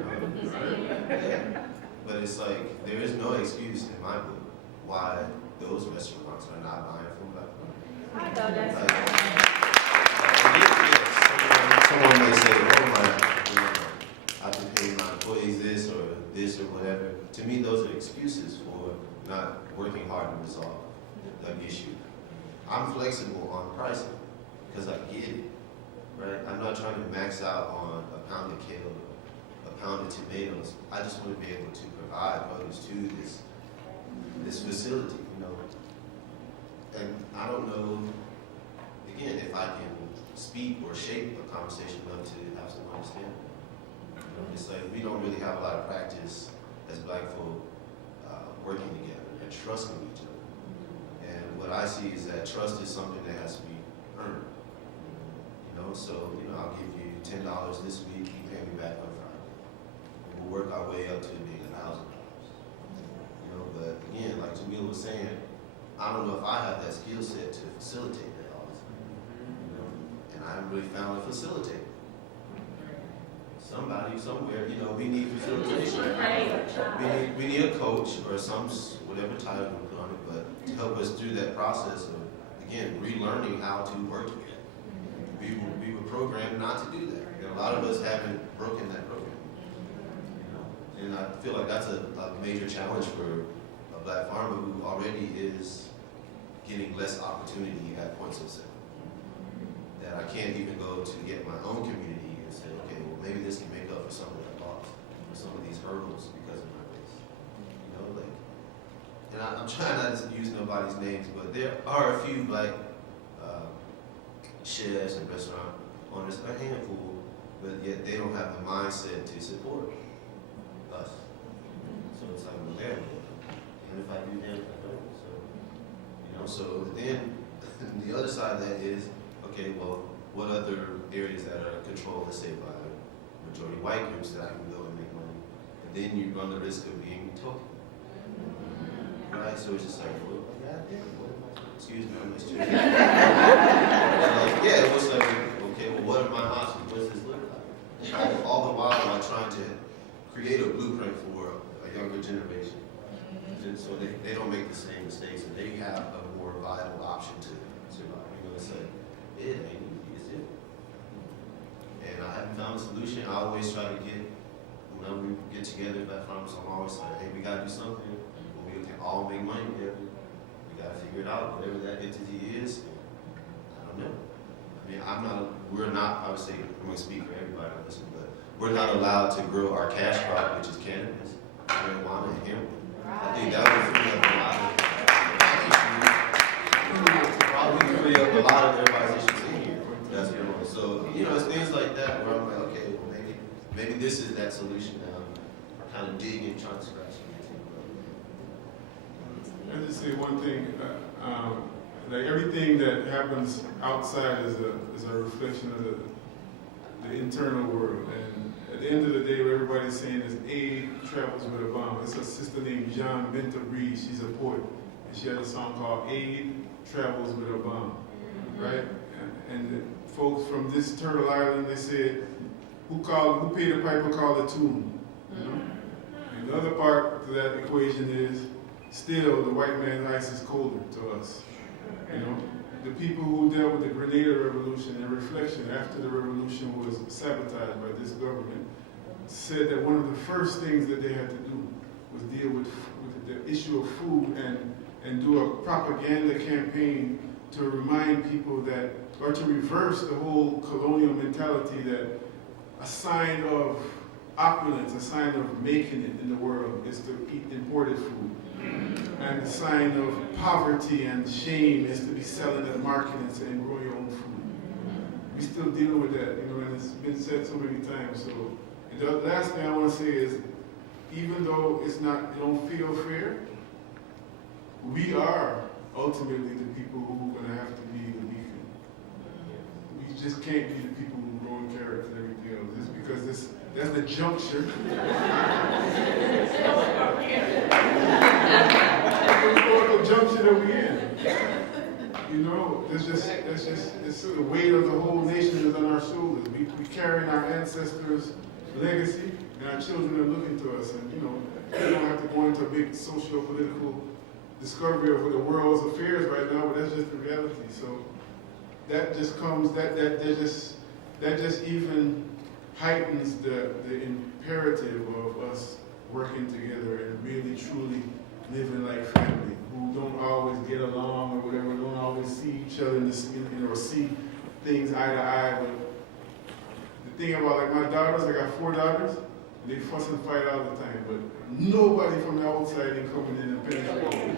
But it's like, there is no excuse in my book why those restaurants are not buying from Black farmers. I know that's Someone may say, oh my, I have to pay my employees this or whatever. To me, those are excuses for not working hard to resolve the issue. I'm flexible on pricing because I get it, right? I'm not trying to max out on a pound of kale, a pound of tomatoes. I just want to be able to provide produce to this facility, you know. And I don't know, again, if I can speak or shape a conversation enough to have some understanding. You know, it's like we don't really have a lot of practice as Black folk working together and trusting each other. And what I see is that trust is something that has to be earned. You know, so I'll give you $10 this week, you pay me back on Friday. And we'll work our way up to it being $1,000. You know, but again, like Jamila was saying, I don't know if I have that skill set to facilitate that all the time. You know, and I haven't really found a facilitator. Somebody, somewhere, we need facilitation. We need a coach or whatever title we put on it, but to help us through that process of, again, relearning how to work together. We were programmed not to do that. And a lot of us haven't broken that program. And I feel like that's a major challenge for a Black farmer who already is getting less opportunity at points of sale. That I can't even go to get my own community and say, okay, well, maybe this can make up for some of that loss, or some of these hurdles because of my race. And I'm trying not to use nobody's names, but there are a few Black chefs and restaurant owners, a handful, but yet they don't have the mindset to support us. So it's like, well, there, and if I do, then if I don't. So then the other side of that is, okay, well, what other areas that are controlled, let's say, by majority white groups that I can go and make money? And then you run the risk of being token. Right? So it's just like, well, excuse me, I'm just joking. Yeah, it was like, okay, well, what are my options? What does this look like? All the while, I'm trying to create a blueprint for a younger generation. So they don't make the same mistakes and they have a more viable option to survive. It's like, it ain't easy, it's different. And I haven't found a solution. I always try to when we get together at farmers, I'm always like, hey, we gotta do something where we can all make money together. We gotta figure it out, whatever that entity is. I don't know. I mean, we're not, I would say, I'm gonna speak for everybody on this one, but we're not allowed to grow our cash crop, which is cannabis, marijuana, and heroin. I think that would free up a lot of everybody's issues in here. That's what I'm So, it's things like that where I'm like, okay, well, maybe this is that solution now. I'm kind of digging, trying to scratch it. I'll just say one thing. Like everything that happens outside is a reflection of the internal world. And at the end of the day, what everybody's saying is aid travels with a bomb. It's a sister named Jean Binta Reed. She's a poet. And she has a song called Aid Travels with a Bomb. Right? And the folks from this Turtle Island, they said, who paid the piper called the tune? And the other part to that equation is, still the white man's ice is colder to us. The people who dealt with the Grenada Revolution and reflection after the revolution was sabotaged by this government said that one of the first things that they had to do was deal with the issue of food and do a propaganda campaign to remind people that, or to reverse the whole colonial mentality that a sign of opulence, a sign of making it in the world is to eat imported food. And the sign of poverty and shame is to be selling at the market and saying, grow your own food. We still dealing with that, and it's been said so many times. So, and the last thing I want to say is, even though it don't feel fair, we are ultimately the people who are going to have to be the beacon. We just can't be the people who grow carrots and everything else. Just because that's the juncture. The historical juncture that we're in. You know, that's just it's the weight of the whole nation is on our shoulders. We carrying our ancestors' legacy, and our children are looking to us. And you know, we don't have to go into a big socio-political discovery of the world's affairs right now, but that's just the reality. So that just comes that just even heightens the imperative of us working together and really truly living like family, who don't always get along or whatever, don't always see each other or see things eye to eye. But the thing about like my daughters, I got 4 daughters, they fuss and fight all the time, but nobody from the outside ain't coming in and penetrating.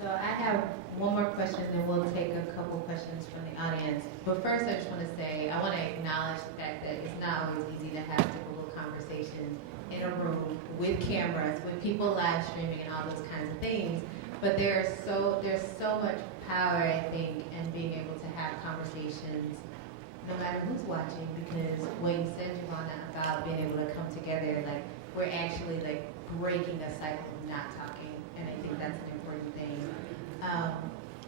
So I have one more question, and we'll take a couple questions from the audience. But first, I just want to say, I want to acknowledge the fact that it's not always easy to have difficult conversations in a room with cameras, with people live streaming and all those kinds of things. But there's so much power, I think, in being able to have conversations no matter who's watching, because what you said, Giovanna, about being able to come together, like, we're actually, like, breaking a cycle of not talking, and I think that's an important thing.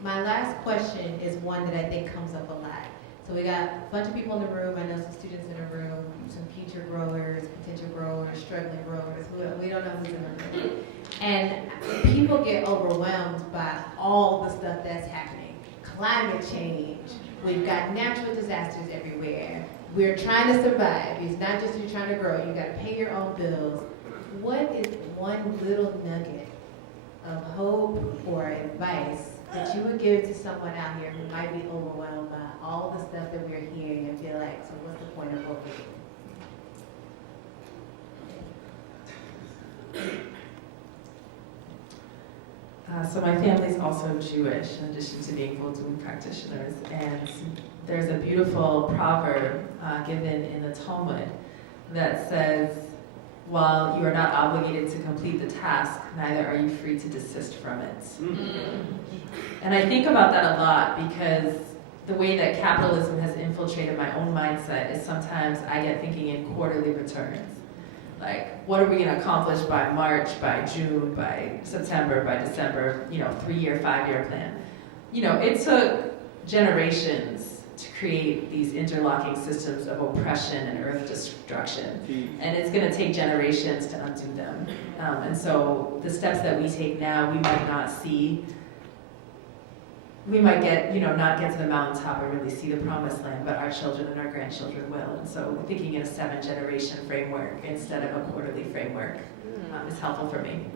My last question is one that I think comes up a lot. So we got a bunch of people in the room, I know some students in the room, some future growers, potential growers, struggling growers, we don't know who's in the room. And people get overwhelmed by all the stuff that's happening. Climate change, we've got natural disasters everywhere. We're trying to survive. It's not just you're trying to grow, you gotta pay your own bills. What is one little nugget of hope or advice that you would give to someone out here who might be overwhelmed by all the stuff that we're hearing and feel like, so what's the point of hope? So my family's also Jewish, in addition to being full-time practitioners, and there's a beautiful proverb given in the Talmud that says, while you are not obligated to complete the task, neither are you free to desist from it. And I think about that a lot because the way that capitalism has infiltrated my own mindset is sometimes I get thinking in quarterly returns. Like, what are we gonna accomplish by March, by June, by September, by December, 3-year, 5-year plan. It took generations to create these interlocking systems of oppression and earth destruction. And it's gonna take generations to undo them. And so the steps that we take now, we might not see. We might not get to the mountaintop and really see the promised land, but our children and our grandchildren will. And so thinking in a 7-generation framework instead of a quarterly framework is helpful for me.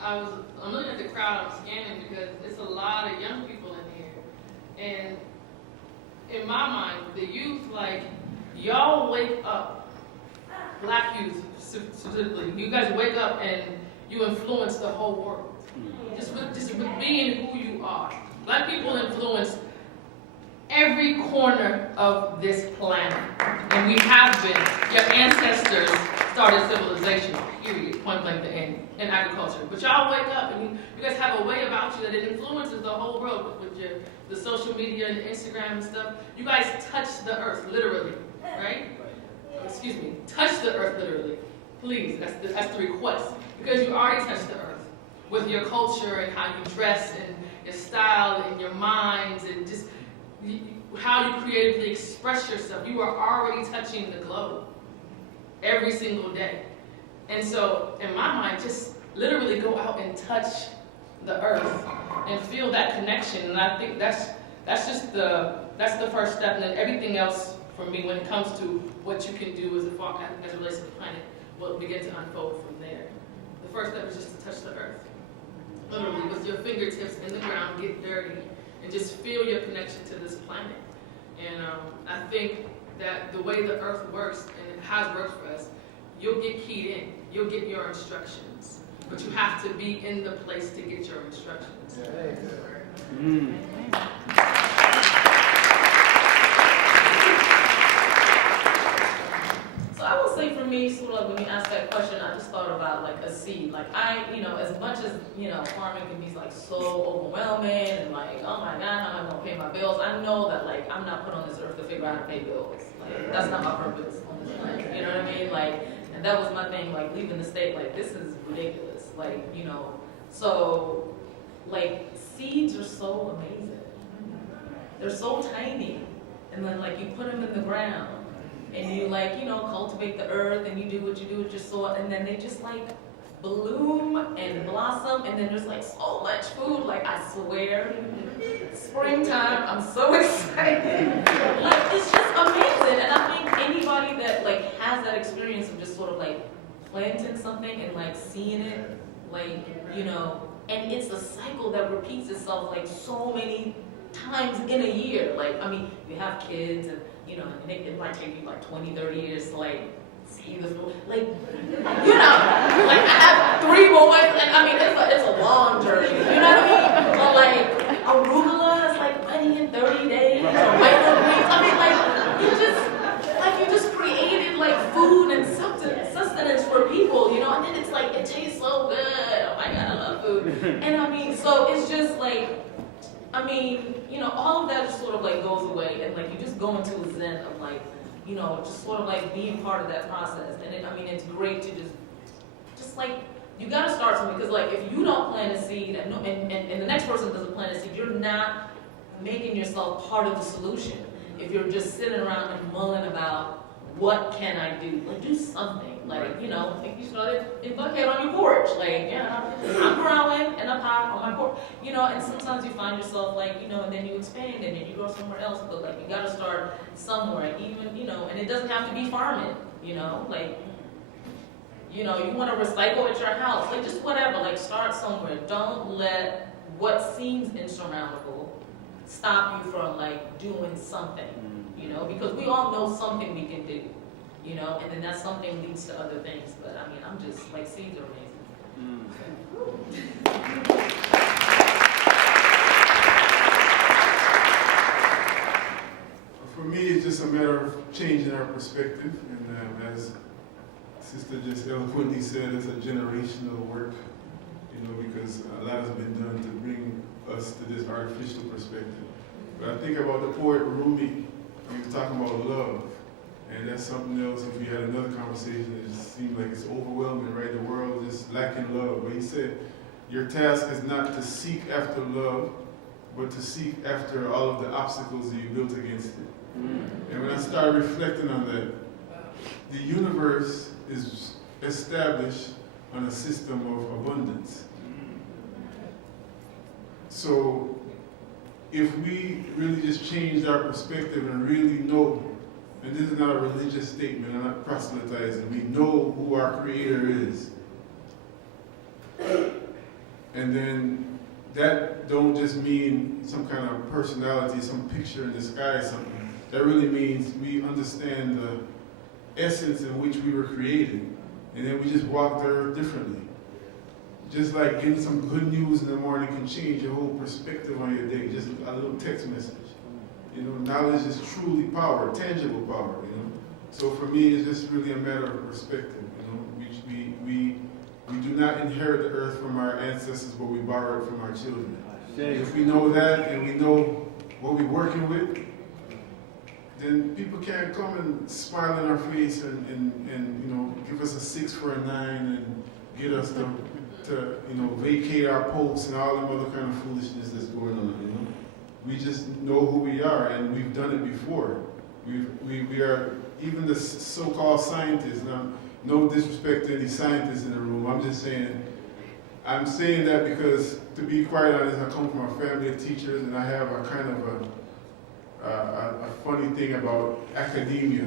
I'm looking at the crowd, I'm scanning because it's a lot of young people in here. And in my mind, the youth, like, y'all wake up, Black youth specifically, you guys wake up and you influence the whole world. Just with being who you are. Black people influence every corner of this planet. And we have been. Your ancestors started civilization, period, point blank the end, in agriculture. But y'all wake up and you guys have a way about you that it influences the whole world with the social media and Instagram and stuff. You guys touch the earth, literally, right? Excuse me, touch the earth, literally. Please, that's the request. Because you already touched the earth with your culture and how you dress and your style and your minds and just how you creatively express yourself. You are already touching the globe every single day. And so, in my mind, just literally go out and touch the earth and feel that connection. And I think that's the first step. And then everything else for me, when it comes to what you can do as it relates to the planet, will begin to unfold from there. The first step is just to touch the earth. Literally, with your fingertips in the ground, get dirty, and just feel your connection to this planet. And I think that the way the earth works, and it has worked for us, you'll get keyed in. You'll get your instructions. But you have to be in the place to get your instructions. So I will say for me, sort of when you asked that question, I just thought about like a seed. Like as much as you know, farming can be like so overwhelming and like, oh my God, how am I gonna pay my bills? I know that like I'm not put on this earth to figure out how to pay bills. Like that's not my purpose on this planet. You know what I mean? Like, and that was my thing, like leaving the state, like this is ridiculous. Like, you know, so like seeds are so amazing. They're so tiny. And then like you put them in the ground and you like, you know, cultivate the earth and you do what you do with your soil and then they just like bloom and blossom and then there's like so much food, like I swear, springtime, I'm so excited. Like it's just amazing. And I think anybody that like has that experience of just sort of like planting something and like seeing it, like, you know, and it's a cycle that repeats itself like so many times in a year. Like, I mean, you have kids and, you know, and it might take you like 20, 30 years to like see the food. Like, you know, like I have 3 boys and I mean, it's a long journey, you know what I mean? But like, arugula is like ready in 30 days, or micro greens. I mean, like, you just created like food and sustenance for people, you know, and then it's like, it tastes so good. Oh my God, I love food. And I mean, so it's just like, I mean, you know, all of that just sort of like goes away and like you just go into a zen of like, you know, just sort of like being part of that process. And it, I mean, it's great to just like, you gotta start something because like if you don't plant a seed and the next person doesn't plant a seed, you're not making yourself part of the solution. If you're just sitting around and mulling about what can I do? Like do something. Like, you know, like you started in bucket on your porch. Like, yeah, I'm growing in a pot on my porch. You know, and sometimes you find yourself like, you know, and then you expand and then you go somewhere else. But like, you gotta start somewhere, even, you know, and it doesn't have to be farming, you know, like, you know, you wanna recycle at your house. Like, just whatever, like, start somewhere. Don't let what seems insurmountable stop you from like doing something, you know, because we all know something we can do. You know, and then that something leads to other things. But I mean, I'm just like, seeds are amazing. For me, it's just a matter of changing our perspective. And as Sister just eloquently said, it's a generational work, you know, because a lot has been done to bring us to this artificial perspective. But I think about the poet Rumi, he was talking about love. And that's something else, if we had another conversation, it just seemed like it's overwhelming, right? The world is lacking love. But he said, your task is not to seek after love, but to seek after all of the obstacles that you built against it. And when I started reflecting on that, the universe is established on a system of abundance. So if we really just changed our perspective and really know, and this is not a religious statement, I'm not proselytizing, we know who our Creator is. And then that don't just mean some kind of personality, some picture in the sky, something. That really means we understand the essence in which we were created. And then we just walk the earth differently. Just like getting some good news in the morning can change your whole perspective on your day, just a little text message. You know, knowledge is truly power, tangible power, you know. So for me, it's just really a matter of perspective, you know. We do not inherit the earth from our ancestors, but we borrow it from our children. If we know that and we know what we're working with, then people can't come and smile in our face and you know, give us a 6 for a 9 and get us to you know, vacate our posts and all them other kind of foolishness that's going on, you know. We just know who we are, and we've done it before. We are, even the so-called scientists, now, no disrespect to any scientists in the room, I'm saying that because, to be quite honest, I come from a family of teachers, and I have a kind of a funny thing about academia,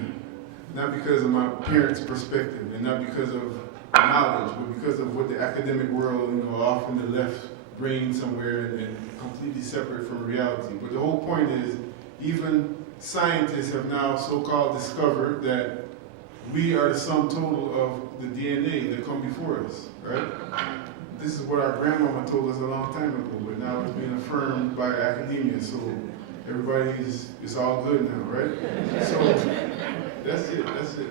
not because of my parents' perspective, and not because of knowledge, but because of what the academic world, you know, off in the left brain somewhere and completely separate from reality. But the whole point is, even scientists have now so-called discovered that we are the sum total of the DNA that come before us, right? This is what our grandmama told us a long time ago, but now it's being affirmed by academia, so everybody is all good now, right? So that's it.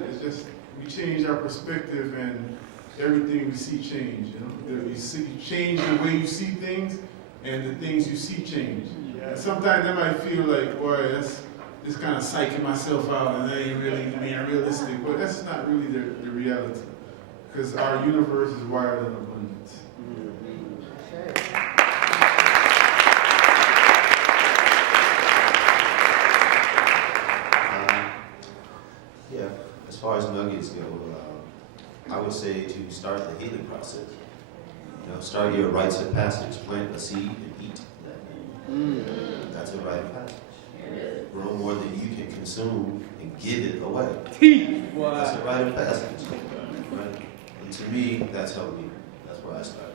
It's just, we change our perspective, and everything we see change. You know, you change the way you see things, and the things you see change. And sometimes I might feel like, boy, that's just kind of psyching myself out, and that ain't really being realistic. But that's not really the reality, because our universe is wired in abundance. Yeah, as far as nuggets go, I would say to start the healing process. You know, start your rites of passage, plant a seed and eat. That's a rite of passage. Grow more than you can consume and give it away. That's a rite of passage. Right? And to me, that's helped me. That's where I started.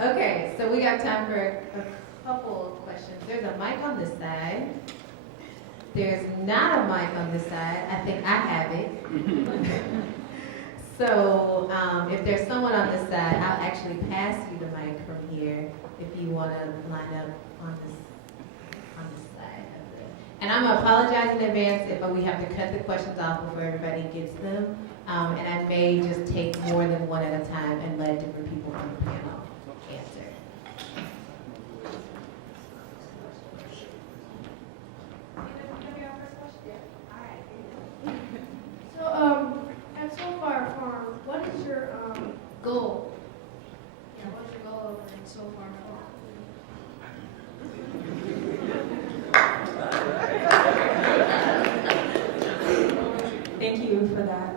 Okay, so we got time for a couple of questions. There's a mic on this side. There's not a mic on this side. I think I have it. So if there's someone on this side, I'll actually pass you the mic from here if you want to line up on this side of it. And I'm gonna apologize in advance if we have to cut the questions off before everybody gets them. And I may just take more than one at a time and let different people on the panel answer. So, at SoFar Farm, what is your Goal. Yeah, what's your goal over at SoFar Farm? Thank you for that.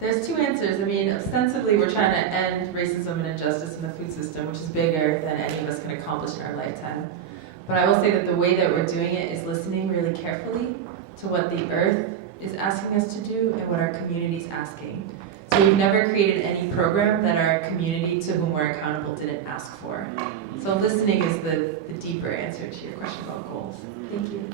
There's two answers. I mean, ostensibly, we're trying to end racism and injustice in the food system, which is bigger than any of us can accomplish in our lifetime. But I will say that the way that we're doing it is listening really carefully to what the earth is asking us to do and what our community is asking. So we've never created any program that our community to whom we're accountable didn't ask for. So listening is the deeper answer to your question about goals. Thank you.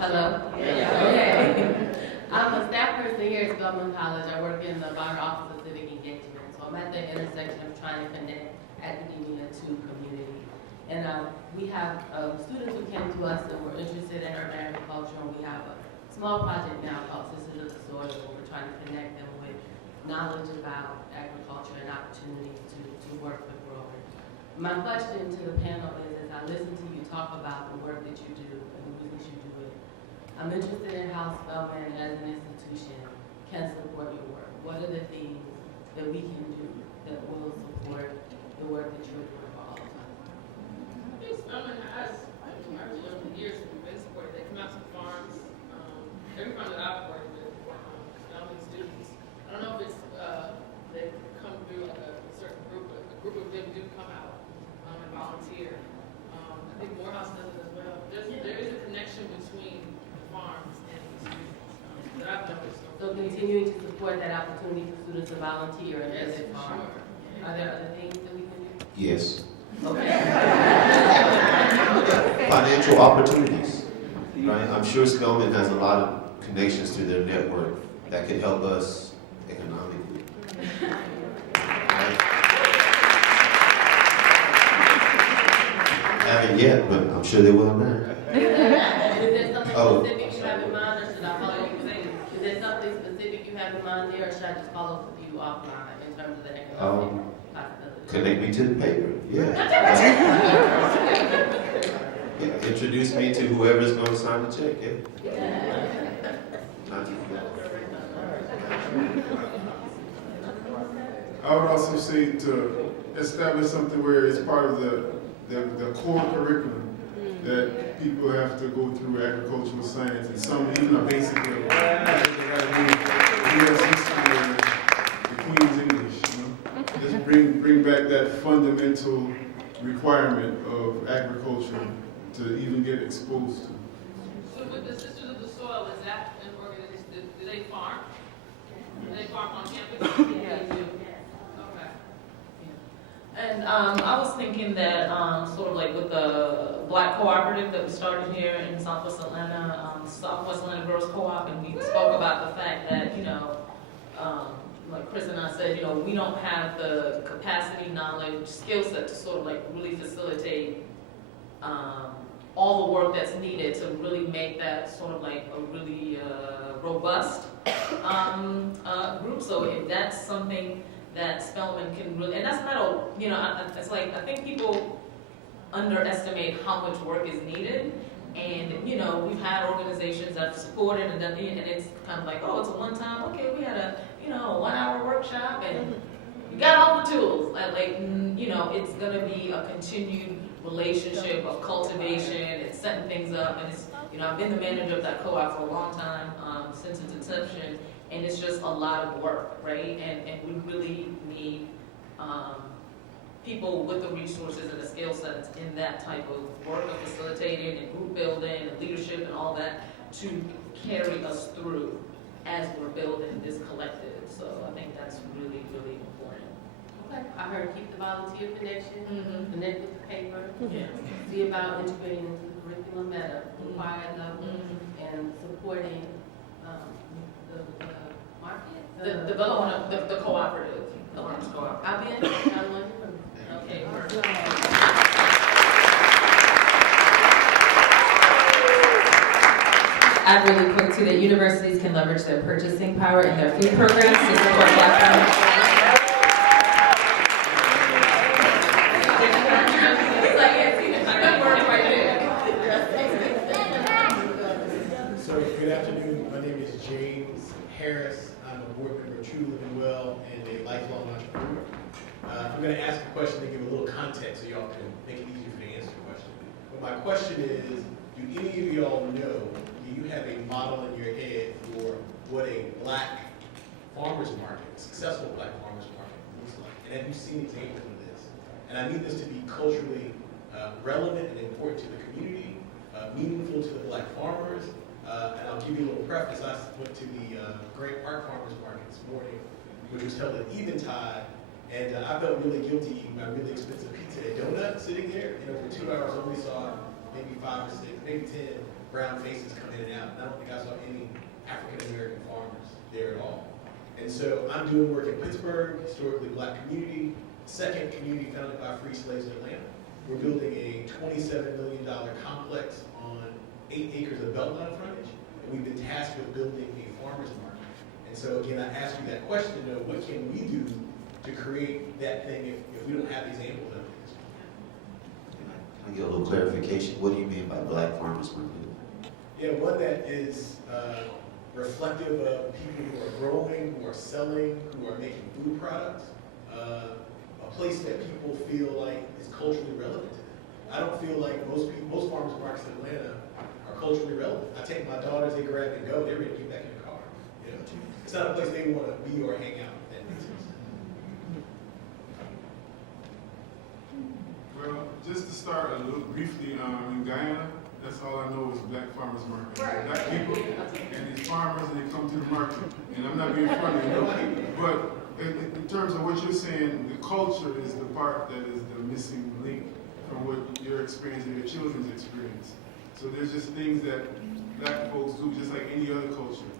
Hello? Okay. I'm a staff person here at Spelman College. I work in the Bonner Office of Civic Engagement. So I'm at the intersection of trying to connect academia to community. And we have students who came to us and were interested in urban agriculture, and we have a small project now called Sisters of the Soil, where we're trying to connect them with knowledge about agriculture and opportunities to work with growers. My question to the panel is, as I listen to you talk about the work that you do and the reasons you do it, I'm interested in how Spelman as an institution can support your work. What are the things that we can do that will support the work that you're doing for all of us? I think Spelman has, over the years, been supported. They come out to farms. Every farm that I've worked with, Spelman students, I don't know if it's, they come through like a certain group, but a group of them do come out and volunteer. I think Morehouse does it as well. There is a connection between the farms and the students that I've noticed. So continuing to support that opportunity for students to volunteer and Yes, visit farms. sure. Are there other things that we can do? Yes. Okay. Financial opportunities. Right? I'm sure Spelman has a lot of connections to their network that could help us economically. Right? Haven't yet, but I'm sure they will now. Is there something Oh. specific you have in mind, or should I follow you? Is there something specific you have in mind there, or should I just follow up with you offline in terms of the economic possibilities? Connect me to the paper. Yeah. Yeah. Introduce me to whoever's going to sign the check. Yeah. Not too I would also say to establish something where it's part of the core curriculum that people have to go through agricultural science and some even a basic level. The Queen's English, you know? Just bring back that fundamental requirement of agriculture to even get exposed to. So with the Sisters of the farm on campus? Yeah. Okay. And I was thinking that sort of like with the Black cooperative that we started here in Southwest Atlanta, Southwest Atlanta Girls Co-op, and we spoke about the fact that, you know, like Chris and I said, you know, we don't have the capacity, knowledge, skill set to sort of like really facilitate all the work that's needed to really make that sort of like a really robust group. So if that's something that Spelman can really, and that's not a, you know, it's like, I think people underestimate how much work is needed. And, you know, we've had organizations that have supported and done, and it's kind of like, oh, it's a one-time, okay, we had a, you know, a 1 hour workshop and we got all the tools. Like, you know, it's gonna be a continued relationship of cultivation and setting things up. And it's, you know, I've been the manager of that co-op for a long time, since its inception, and it's just a lot of work, right? And we really need people with the resources and the skill sets in that type of work of facilitating and group building and leadership and all that to carry us through as we're building this collective. So I think that's really, really important. Okay, I heard keep the volunteer connection, Mm-hmm. connect with the paper, Yeah. see about integrating into the curriculum at a required level, and supporting the market. The development of the cooperative, the Farmers Co-op. I'll be in, I'm on. Okay, perfect. Add really quick too that universities can leverage their purchasing power in their food programs to support Black farmers. So, good afternoon. My name is James Harris. I'm a board member of True Living Well and a lifelong entrepreneur. I'm going to ask a question to give a little context so y'all can make it easier for me to answer the question. But my question is, do any of y'all know, do you have a model in your head for what a Black farmer's market, a successful Black farmer's market looks like? And have you seen examples of this? And I need this to be culturally relevant and important to the community, meaningful to the Black farmers. And I'll give you a little preface. I went to the Grant Park Farmers Market this morning, which was held at Eventide, and I felt really guilty eating my really expensive pizza and donut sitting there. You know, for 2 hours, I only saw maybe 5 or 6, maybe 10 brown faces come in and out. And I don't think I saw any African American farmers there at all. And so I'm doing work in Pittsburgh, historically Black community, second community founded by free slaves in Atlanta. We're building a $27 million complex on 8 acres of beltline frontage, and we've been tasked with building a farmer's market. And so again, I asked you that question, though, what can we do to create that thing if we don't have examples of it? Can I get a little clarification? What do you mean by Black farmers market? Yeah, one that is reflective of people who are growing, who are selling, who are making food products. A place that people feel like is culturally relevant to them. I don't feel like most farmers markets in Atlanta are culturally relevant. I take my daughters, they grab and go, they're ready to get back in the car. You know? It's not a place they want to be or hang out. That makes sense. Well, just to start a little briefly, in Guyana, that's all I know is Black farmers market. Black people and these farmers, and they come to the market. And I'm not being funny, you know, but in terms of what you're saying, the culture is the part that is the missing link from what your experience and your children's experience. So there's just things that Black folks do, just like any other culture,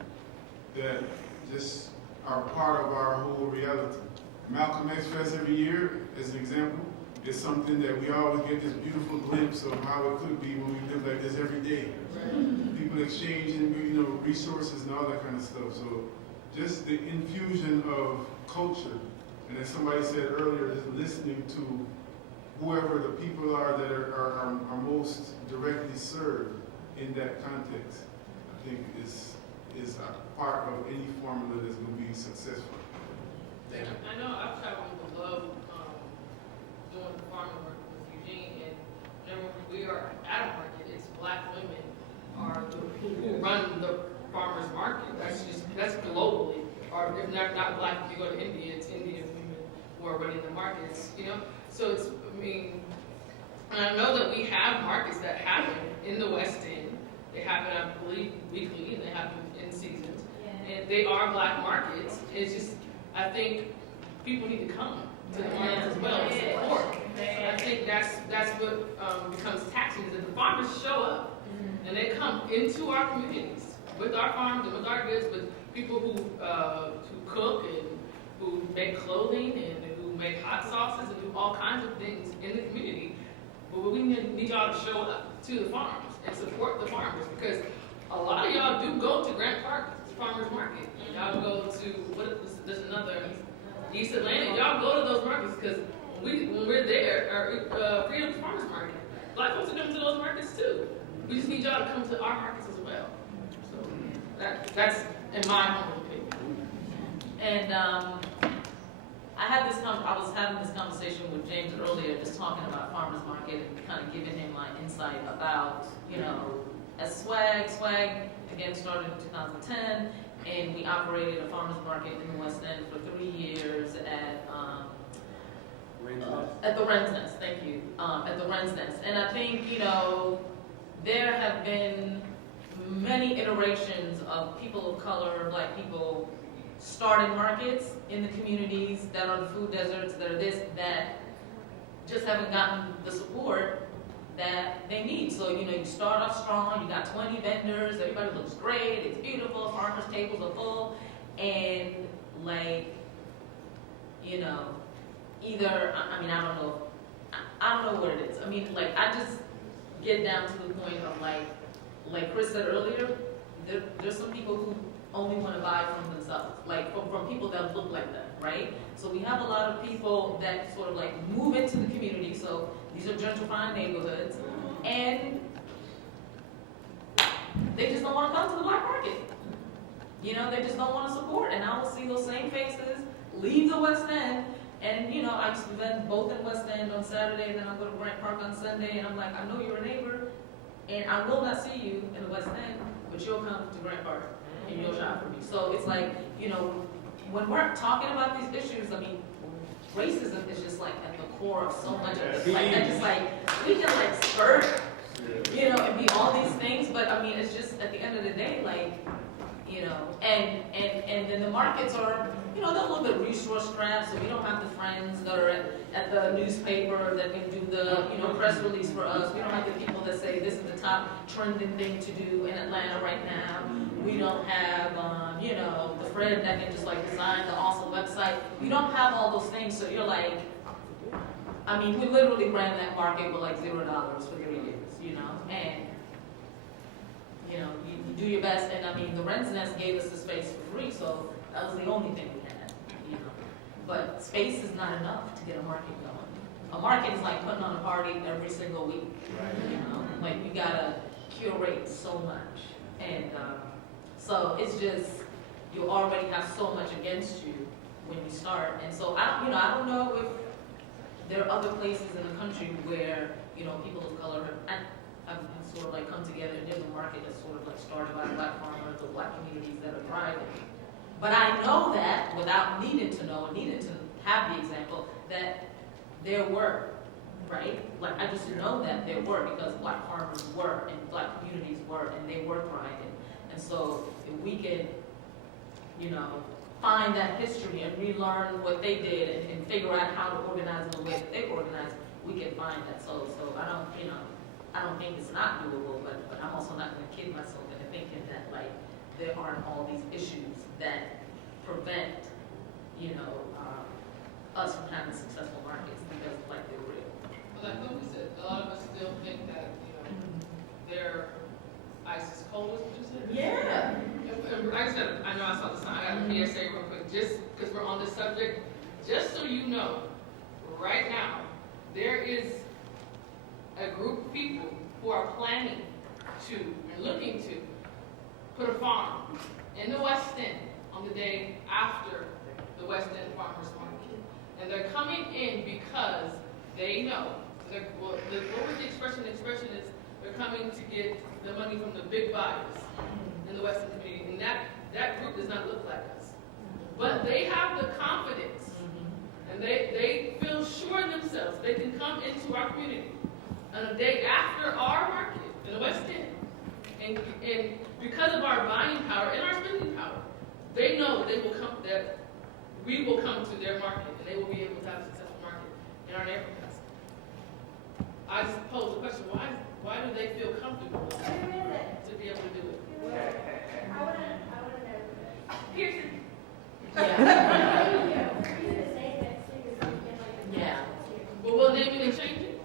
that just are part of our whole reality. Malcolm X Fest every year, as an example, is something that we always get this beautiful glimpse of how it could be when we live like this every day. People exchanging, you know, resources and all that kind of stuff. So just the infusion of culture, and as somebody said earlier, just listening to whoever the people are that are most directly served in that context, I think is a part of any formula that's going to be successful. Thank you. I know I've traveled with love doing the farming work with Eugene, and whenever we are at a market, it's Black women are who run the farmers market. That's globally. Or if not Black, if you go to India, it's Indian women who are running the markets, you know? So it's, I mean, and I know that we have markets that happen in the West End. They happen, I believe, weekly, and they happen in seasons. and they are black markets. It's just, I think people need to come to the markets as well and support. I think that's what becomes taxing, is that the farmers show up and they come into our communities with our farms and with our goods, with people who cook and who make clothing and who make hot sauces and do all kinds of things in the community. But we need y'all to show up to the farms and support the farmers, because a lot of y'all do go to Grant Park Farmers Market. Y'all go to, there's another, East Atlantic. Y'all go to those markets, because when we're there, our Freedom Farmers Market, black folks are coming to those markets too. We just need y'all to come to our markets as well. So that's in my humble opinion. And I was having this conversation with James earlier, just talking about farmers market and kind of giving him my insight about, as Swag again started in 2010, and we operated a farmers market in the West End for 3 years at the Wren's Nest. Thank you, at the Wren's Nest. And I think there have been many iterations of people of color, black people, starting markets in the communities that are the food deserts, that are that just haven't gotten the support that they need. So, you start off strong, you got 20 vendors, everybody looks great, it's beautiful, farmers' tables are full, and either, I don't know what it is. I just get down to the point of like Chris said earlier, there's some people who only want to buy from themselves, from people that look like them, right? So we have a lot of people that sort of move into the community. So these are gentrifying neighborhoods, and they just don't want to come to the black market. They just don't want to support. And I will see those same faces leave the West End, and I used to vend both in West End on Saturday, and then I'll go to Grant Park on Sunday, and I'm like, I know you're a neighbor, and I will not see you in the West End, but you'll come to Grant Park and you'll shop for me. So it's when we're talking about these issues, racism is just at the core of so much of it. We can skirt, and be all these things, but it's just at the end of the day, and then the markets are, they're a little bit resource strapped, so we don't have the friends that are at the newspaper that can do the, press release for us. We don't have the people that say this is the top trending thing to do in Atlanta right now. We don't have, the Fred that can just design the awesome website. We don't have all those things, so you're we literally ran that market with $0 for 3 years, and you do your best. And the Wren's Nest gave us the space for free, so that was the only thing we had, But space is not enough to get a market going. A market is like putting on a party every single week. Right. You gotta curate so much, and so it's just you already have so much against you when you start. And so I don't know if there are other places in the country where people of color have sort of come together, and there's a market that's sort of started by black farmers or black communities that are thriving. But I know that without needing to know, needing to have the example, that there were, right? I just know that there were, because black farmers were and black communities were, and they were thriving. And so if we can, find that history and relearn what they did and figure out how to organize in the way that they organized, we can find that. So I don't think it's not doable, but I'm also not going to kid myself into thinking that there aren't all these issues that prevent us from having successful markets, because they're real. Well, like we said, a lot of us still think that they're ice is cold. What you said? Yeah. I know I saw the sign. I got to say real quick, just because we're on this subject, just so you know, right now there is a group of people who are planning to and looking to put a farm in the West End on the day after the West End Farmers Market. And they're coming in because they know, what was the expression? The expression is they're coming to get the money from the big buyers in the Western community. And that group does not look like us. But they have the confidence, and they feel sure in themselves they can come into our community on a day after our market in the West End. And because of our buying power and our spending power, they know that we will come to their market and they will be able to have a successful market in our neighborhoods. I just posed the question, why do they feel comfortable to be able to do it? I want to know. Pearson. Yeah. Yeah. Well, will they be change it?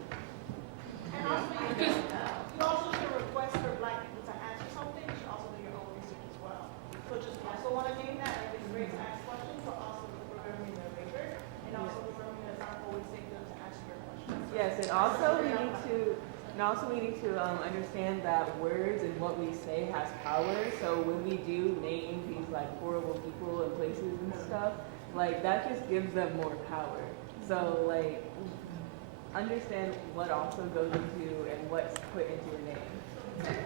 And also, Because you also can request for Black people to answer something. You should also do your own research as well. So just also want to name that. Like, it's great to ask questions, but also remembering their record and also remembering that it's not always safe for them to answer your questions. Yes, and also we need to understand that words and what we say has power. So when we do name these like horrible people and places and stuff, like that just gives them more power. So like understand what also goes into and what's put into your name. And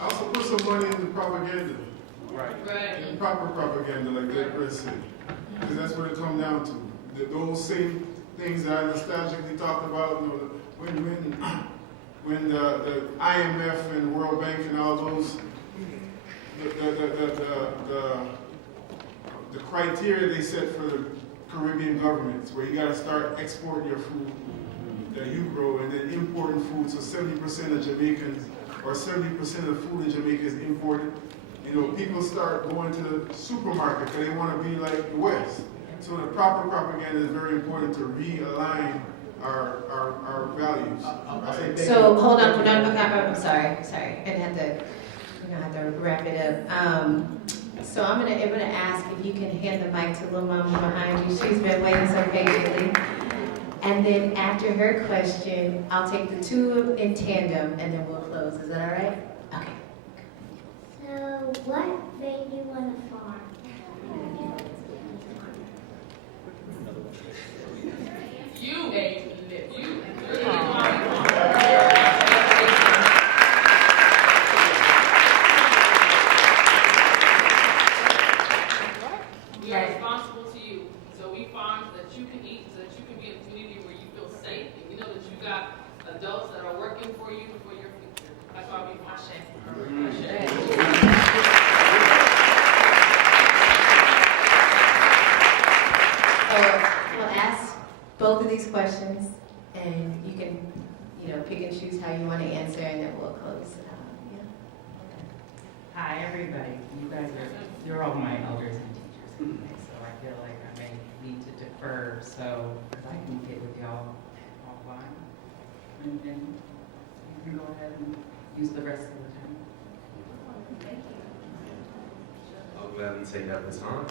also put some money into propaganda. right. And proper propaganda, like that Chris said. Because that's what it comes down to. Those same things that I nostalgically talked about, you know, when the IMF and World Bank and all those, the criteria they set for the Caribbean governments, where you got to start exporting your food that you grow and then importing food. So 70% of Jamaicans, or 70% of food in Jamaica is imported. You know, people start going to the supermarket because they want to be like the West. So the proper propaganda is very important to realign our values. So hold on, I'm sorry. We're gonna have to wrap it up. So I'm gonna ask if you can hand the mic to Lil Mama behind you. She's been waiting so patiently. And then after her question, I'll take the two in tandem and then we'll close. Is that all right? Okay. So, what made you want to farm? You made it. You're the reason we are responsible to you. So we farm so that you can eat, so that you can be in a community where you feel safe, and we know that you got adults that are working for you for your future. That's why we farm. We'll ask both of these questions, and you can, pick and choose how you want to answer, and then we'll close. Hi, everybody. You're all my elders and teachers anyway, so I feel like I may need to defer. So if I can get with y'all offline, and then you can go ahead and use the rest of the time. I'll gladly take that baton.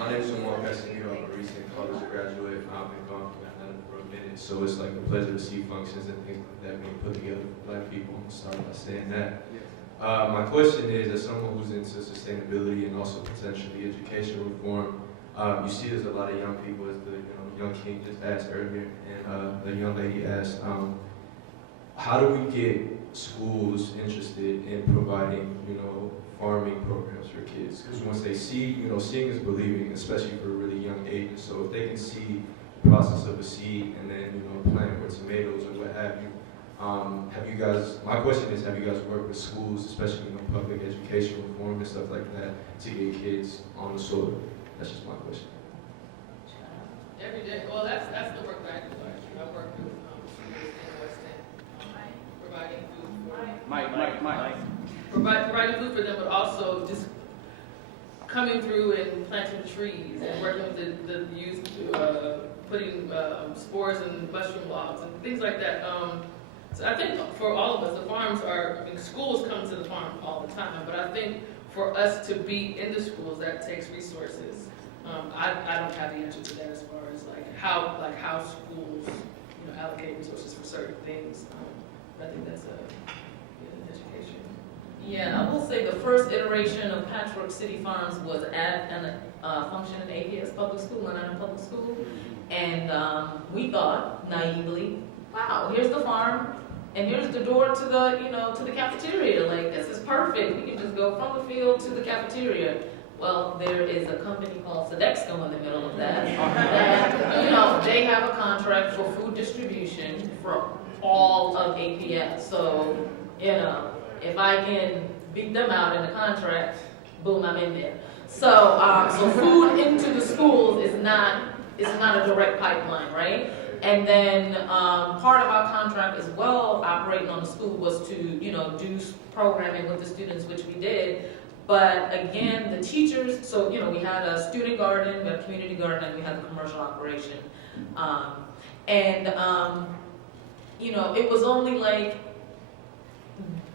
My name is Jamal Castillo. I'm a recent college graduate. I've been gone from Atlanta for a minute, so it's like a pleasure to see functions and things like that being put together for Black people. I'm gonna start by saying that. My question is, as someone who's into sustainability and also potentially education reform, you see there's a lot of young people, as the young king just asked earlier, and the young lady asked, how do we get schools interested in providing, farming programs for kids? Because once they see, seeing is believing, especially for really young ages. So if they can see the process of a seed and then, plant or tomatoes or what have you, my question is, have you guys worked with schools, especially public education reform and stuff like that, to get kids on the soil? That's just my question. Every day. Well, that's the work that I do. Actually, I work with schools in West End, providing food for providing food for them, but also just coming through and planting trees and working with the youth, putting spores in mushroom logs and things like that. So I think for all of us, schools come to the farm all the time, but I think for us to be in the schools, that takes resources. I don't have the answer to that as far as how schools allocate resources for certain things. I think that's an education. Yeah, I will say the first iteration of Patchwork City Farms was at a functioning APS public school, Atlanta Public School, and we thought naively, wow, here's the farm, and here's the door to the to the cafeteria. Like, this is perfect. We can just go from the field to the cafeteria. Well, there is a company called Sodexo in the middle of that. And, they have a contract for food distribution for all of APS. So, if I can beat them out in the contract, boom, I'm in there. So, so food into the schools is not a direct pipeline, right? And then part of our contract as well, operating on the school, was to do programming with the students, which we did. But again, the teachers, so we had a student garden, we had a community garden, and we had the commercial operation. It was only like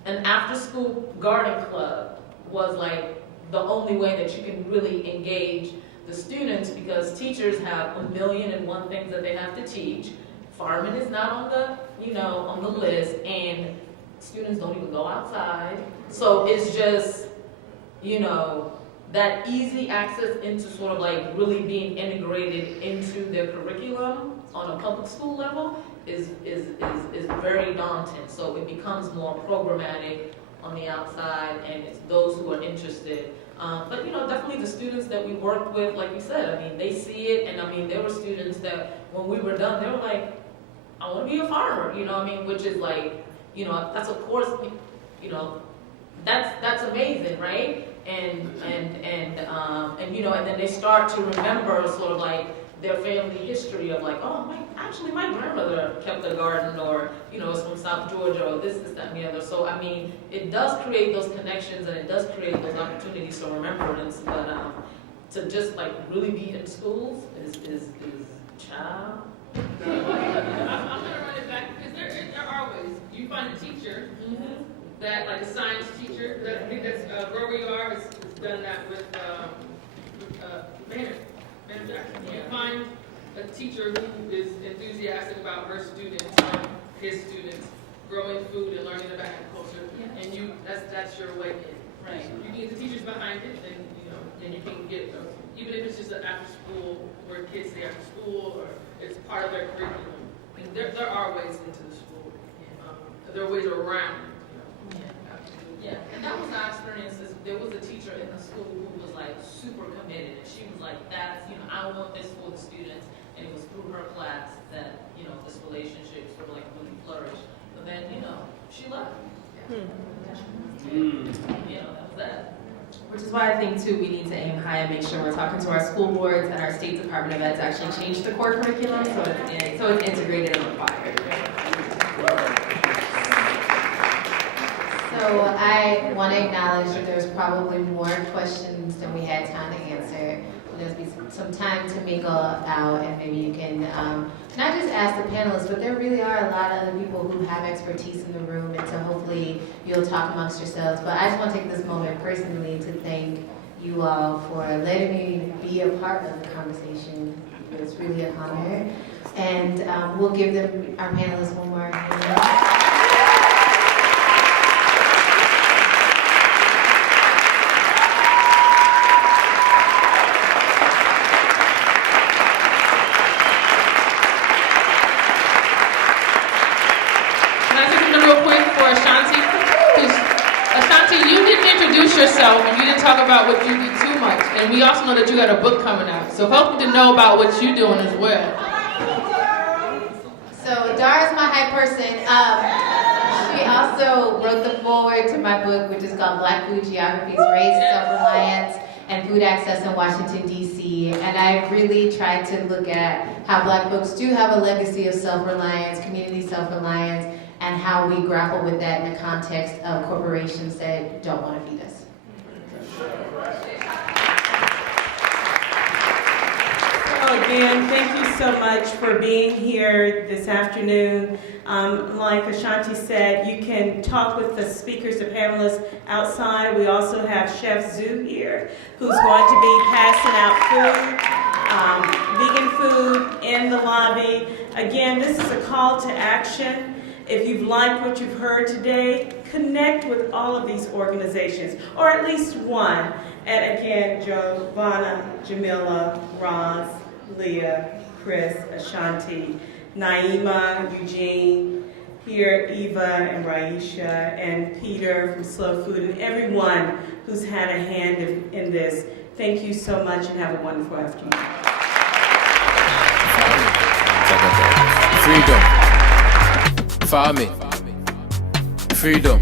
an after-school garden club was like the only way that you can really engage the students, because teachers have 1,000,001 things that they have to teach. Farming is not on the list, and students don't even go outside. So it's just, that easy access into sort of like really being integrated into their curriculum on a public school level is very daunting. So it becomes more programmatic on the outside, and it's those who are interested. But definitely the students that we worked with, like you said, they see it, and there were students that when we were done, they were like, I want to be a farmer, which is like, that's of course, that's amazing, right? And then they start to remember sort of like their family history of like, oh, my grandmother kept a garden, or is from South Georgia, or this, that, and the other. So it does create those connections, and it does create those opportunities for remembrance. But to just like really be in schools is child. I'm gonna run it back, because there are ways. You find a teacher that, like a science teacher, I think that's where we are, has done that with Maynard Jackson. You find a teacher who is enthusiastic about her students, or his students, growing food and learning about agriculture, and that's your way in. Right. You can get the teachers behind it, and you can get those. Even if it's just an after school, where kids stay after school, or it's part of their curriculum. And there are ways into the school. There are ways around. Yeah, and that was our experience. There was a teacher in the school who was like super committed, and she was like, "That's I want this for the students." And it was through her class that this relationship sort of like really flourished. But then she left. That was that. Which is why I think too we need to aim high and make sure we're talking to our school boards and our state Department of Ed to actually change the core curriculum so it's integrated and required. So I want to acknowledge that there's probably more questions than we had time to answer. There's be some time to mingle out, and maybe you can not just ask the panelists, but there really are a lot of other people who have expertise in the room, and so hopefully you'll talk amongst yourselves. But I just want to take this moment personally to thank you all for letting me be a part of the conversation. It's really an honor. And we'll give them, our panelists, one more hand. Yourself, and you didn't talk about what you do too much, and we also know that you got a book coming out, so help me to know about what you're doing as well. So Dara's my hype person. She also wrote the foreword to my book, which is called Black Food Geographies, Race, Self-Reliance, and Food Access in Washington, D.C. And I really tried to look at how Black folks do have a legacy of self-reliance, community self-reliance, and how we grapple with that in the context of corporations that don't want to feed us. So again, thank you so much for being here this afternoon. Like Ashanti said, you can talk with the speakers, the panelists outside. We also have Chef Zoo here, who's going to be passing out food, vegan food in the lobby. Again, this is a call to action. If you've liked what you've heard today, connect with all of these organizations, or at least one. And again, Giovanna, Jamila, Roz, Leah, Chris, Ashanti, Naima, Eugene, here Eva and Raisha, and Peter from Slow Food, and everyone who's had a hand in this. Thank you so much and have a wonderful afternoon. Freedom. Farming. Freedom.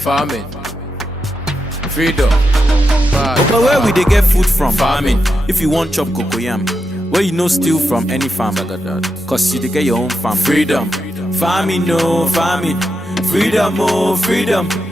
Farming. Freedom. But where we dey get food from? Farming. If you want chop cocoyam, where you no steal from any farm, cause you dey get your own farm. Freedom. Farming, no farming. Freedom, oh freedom.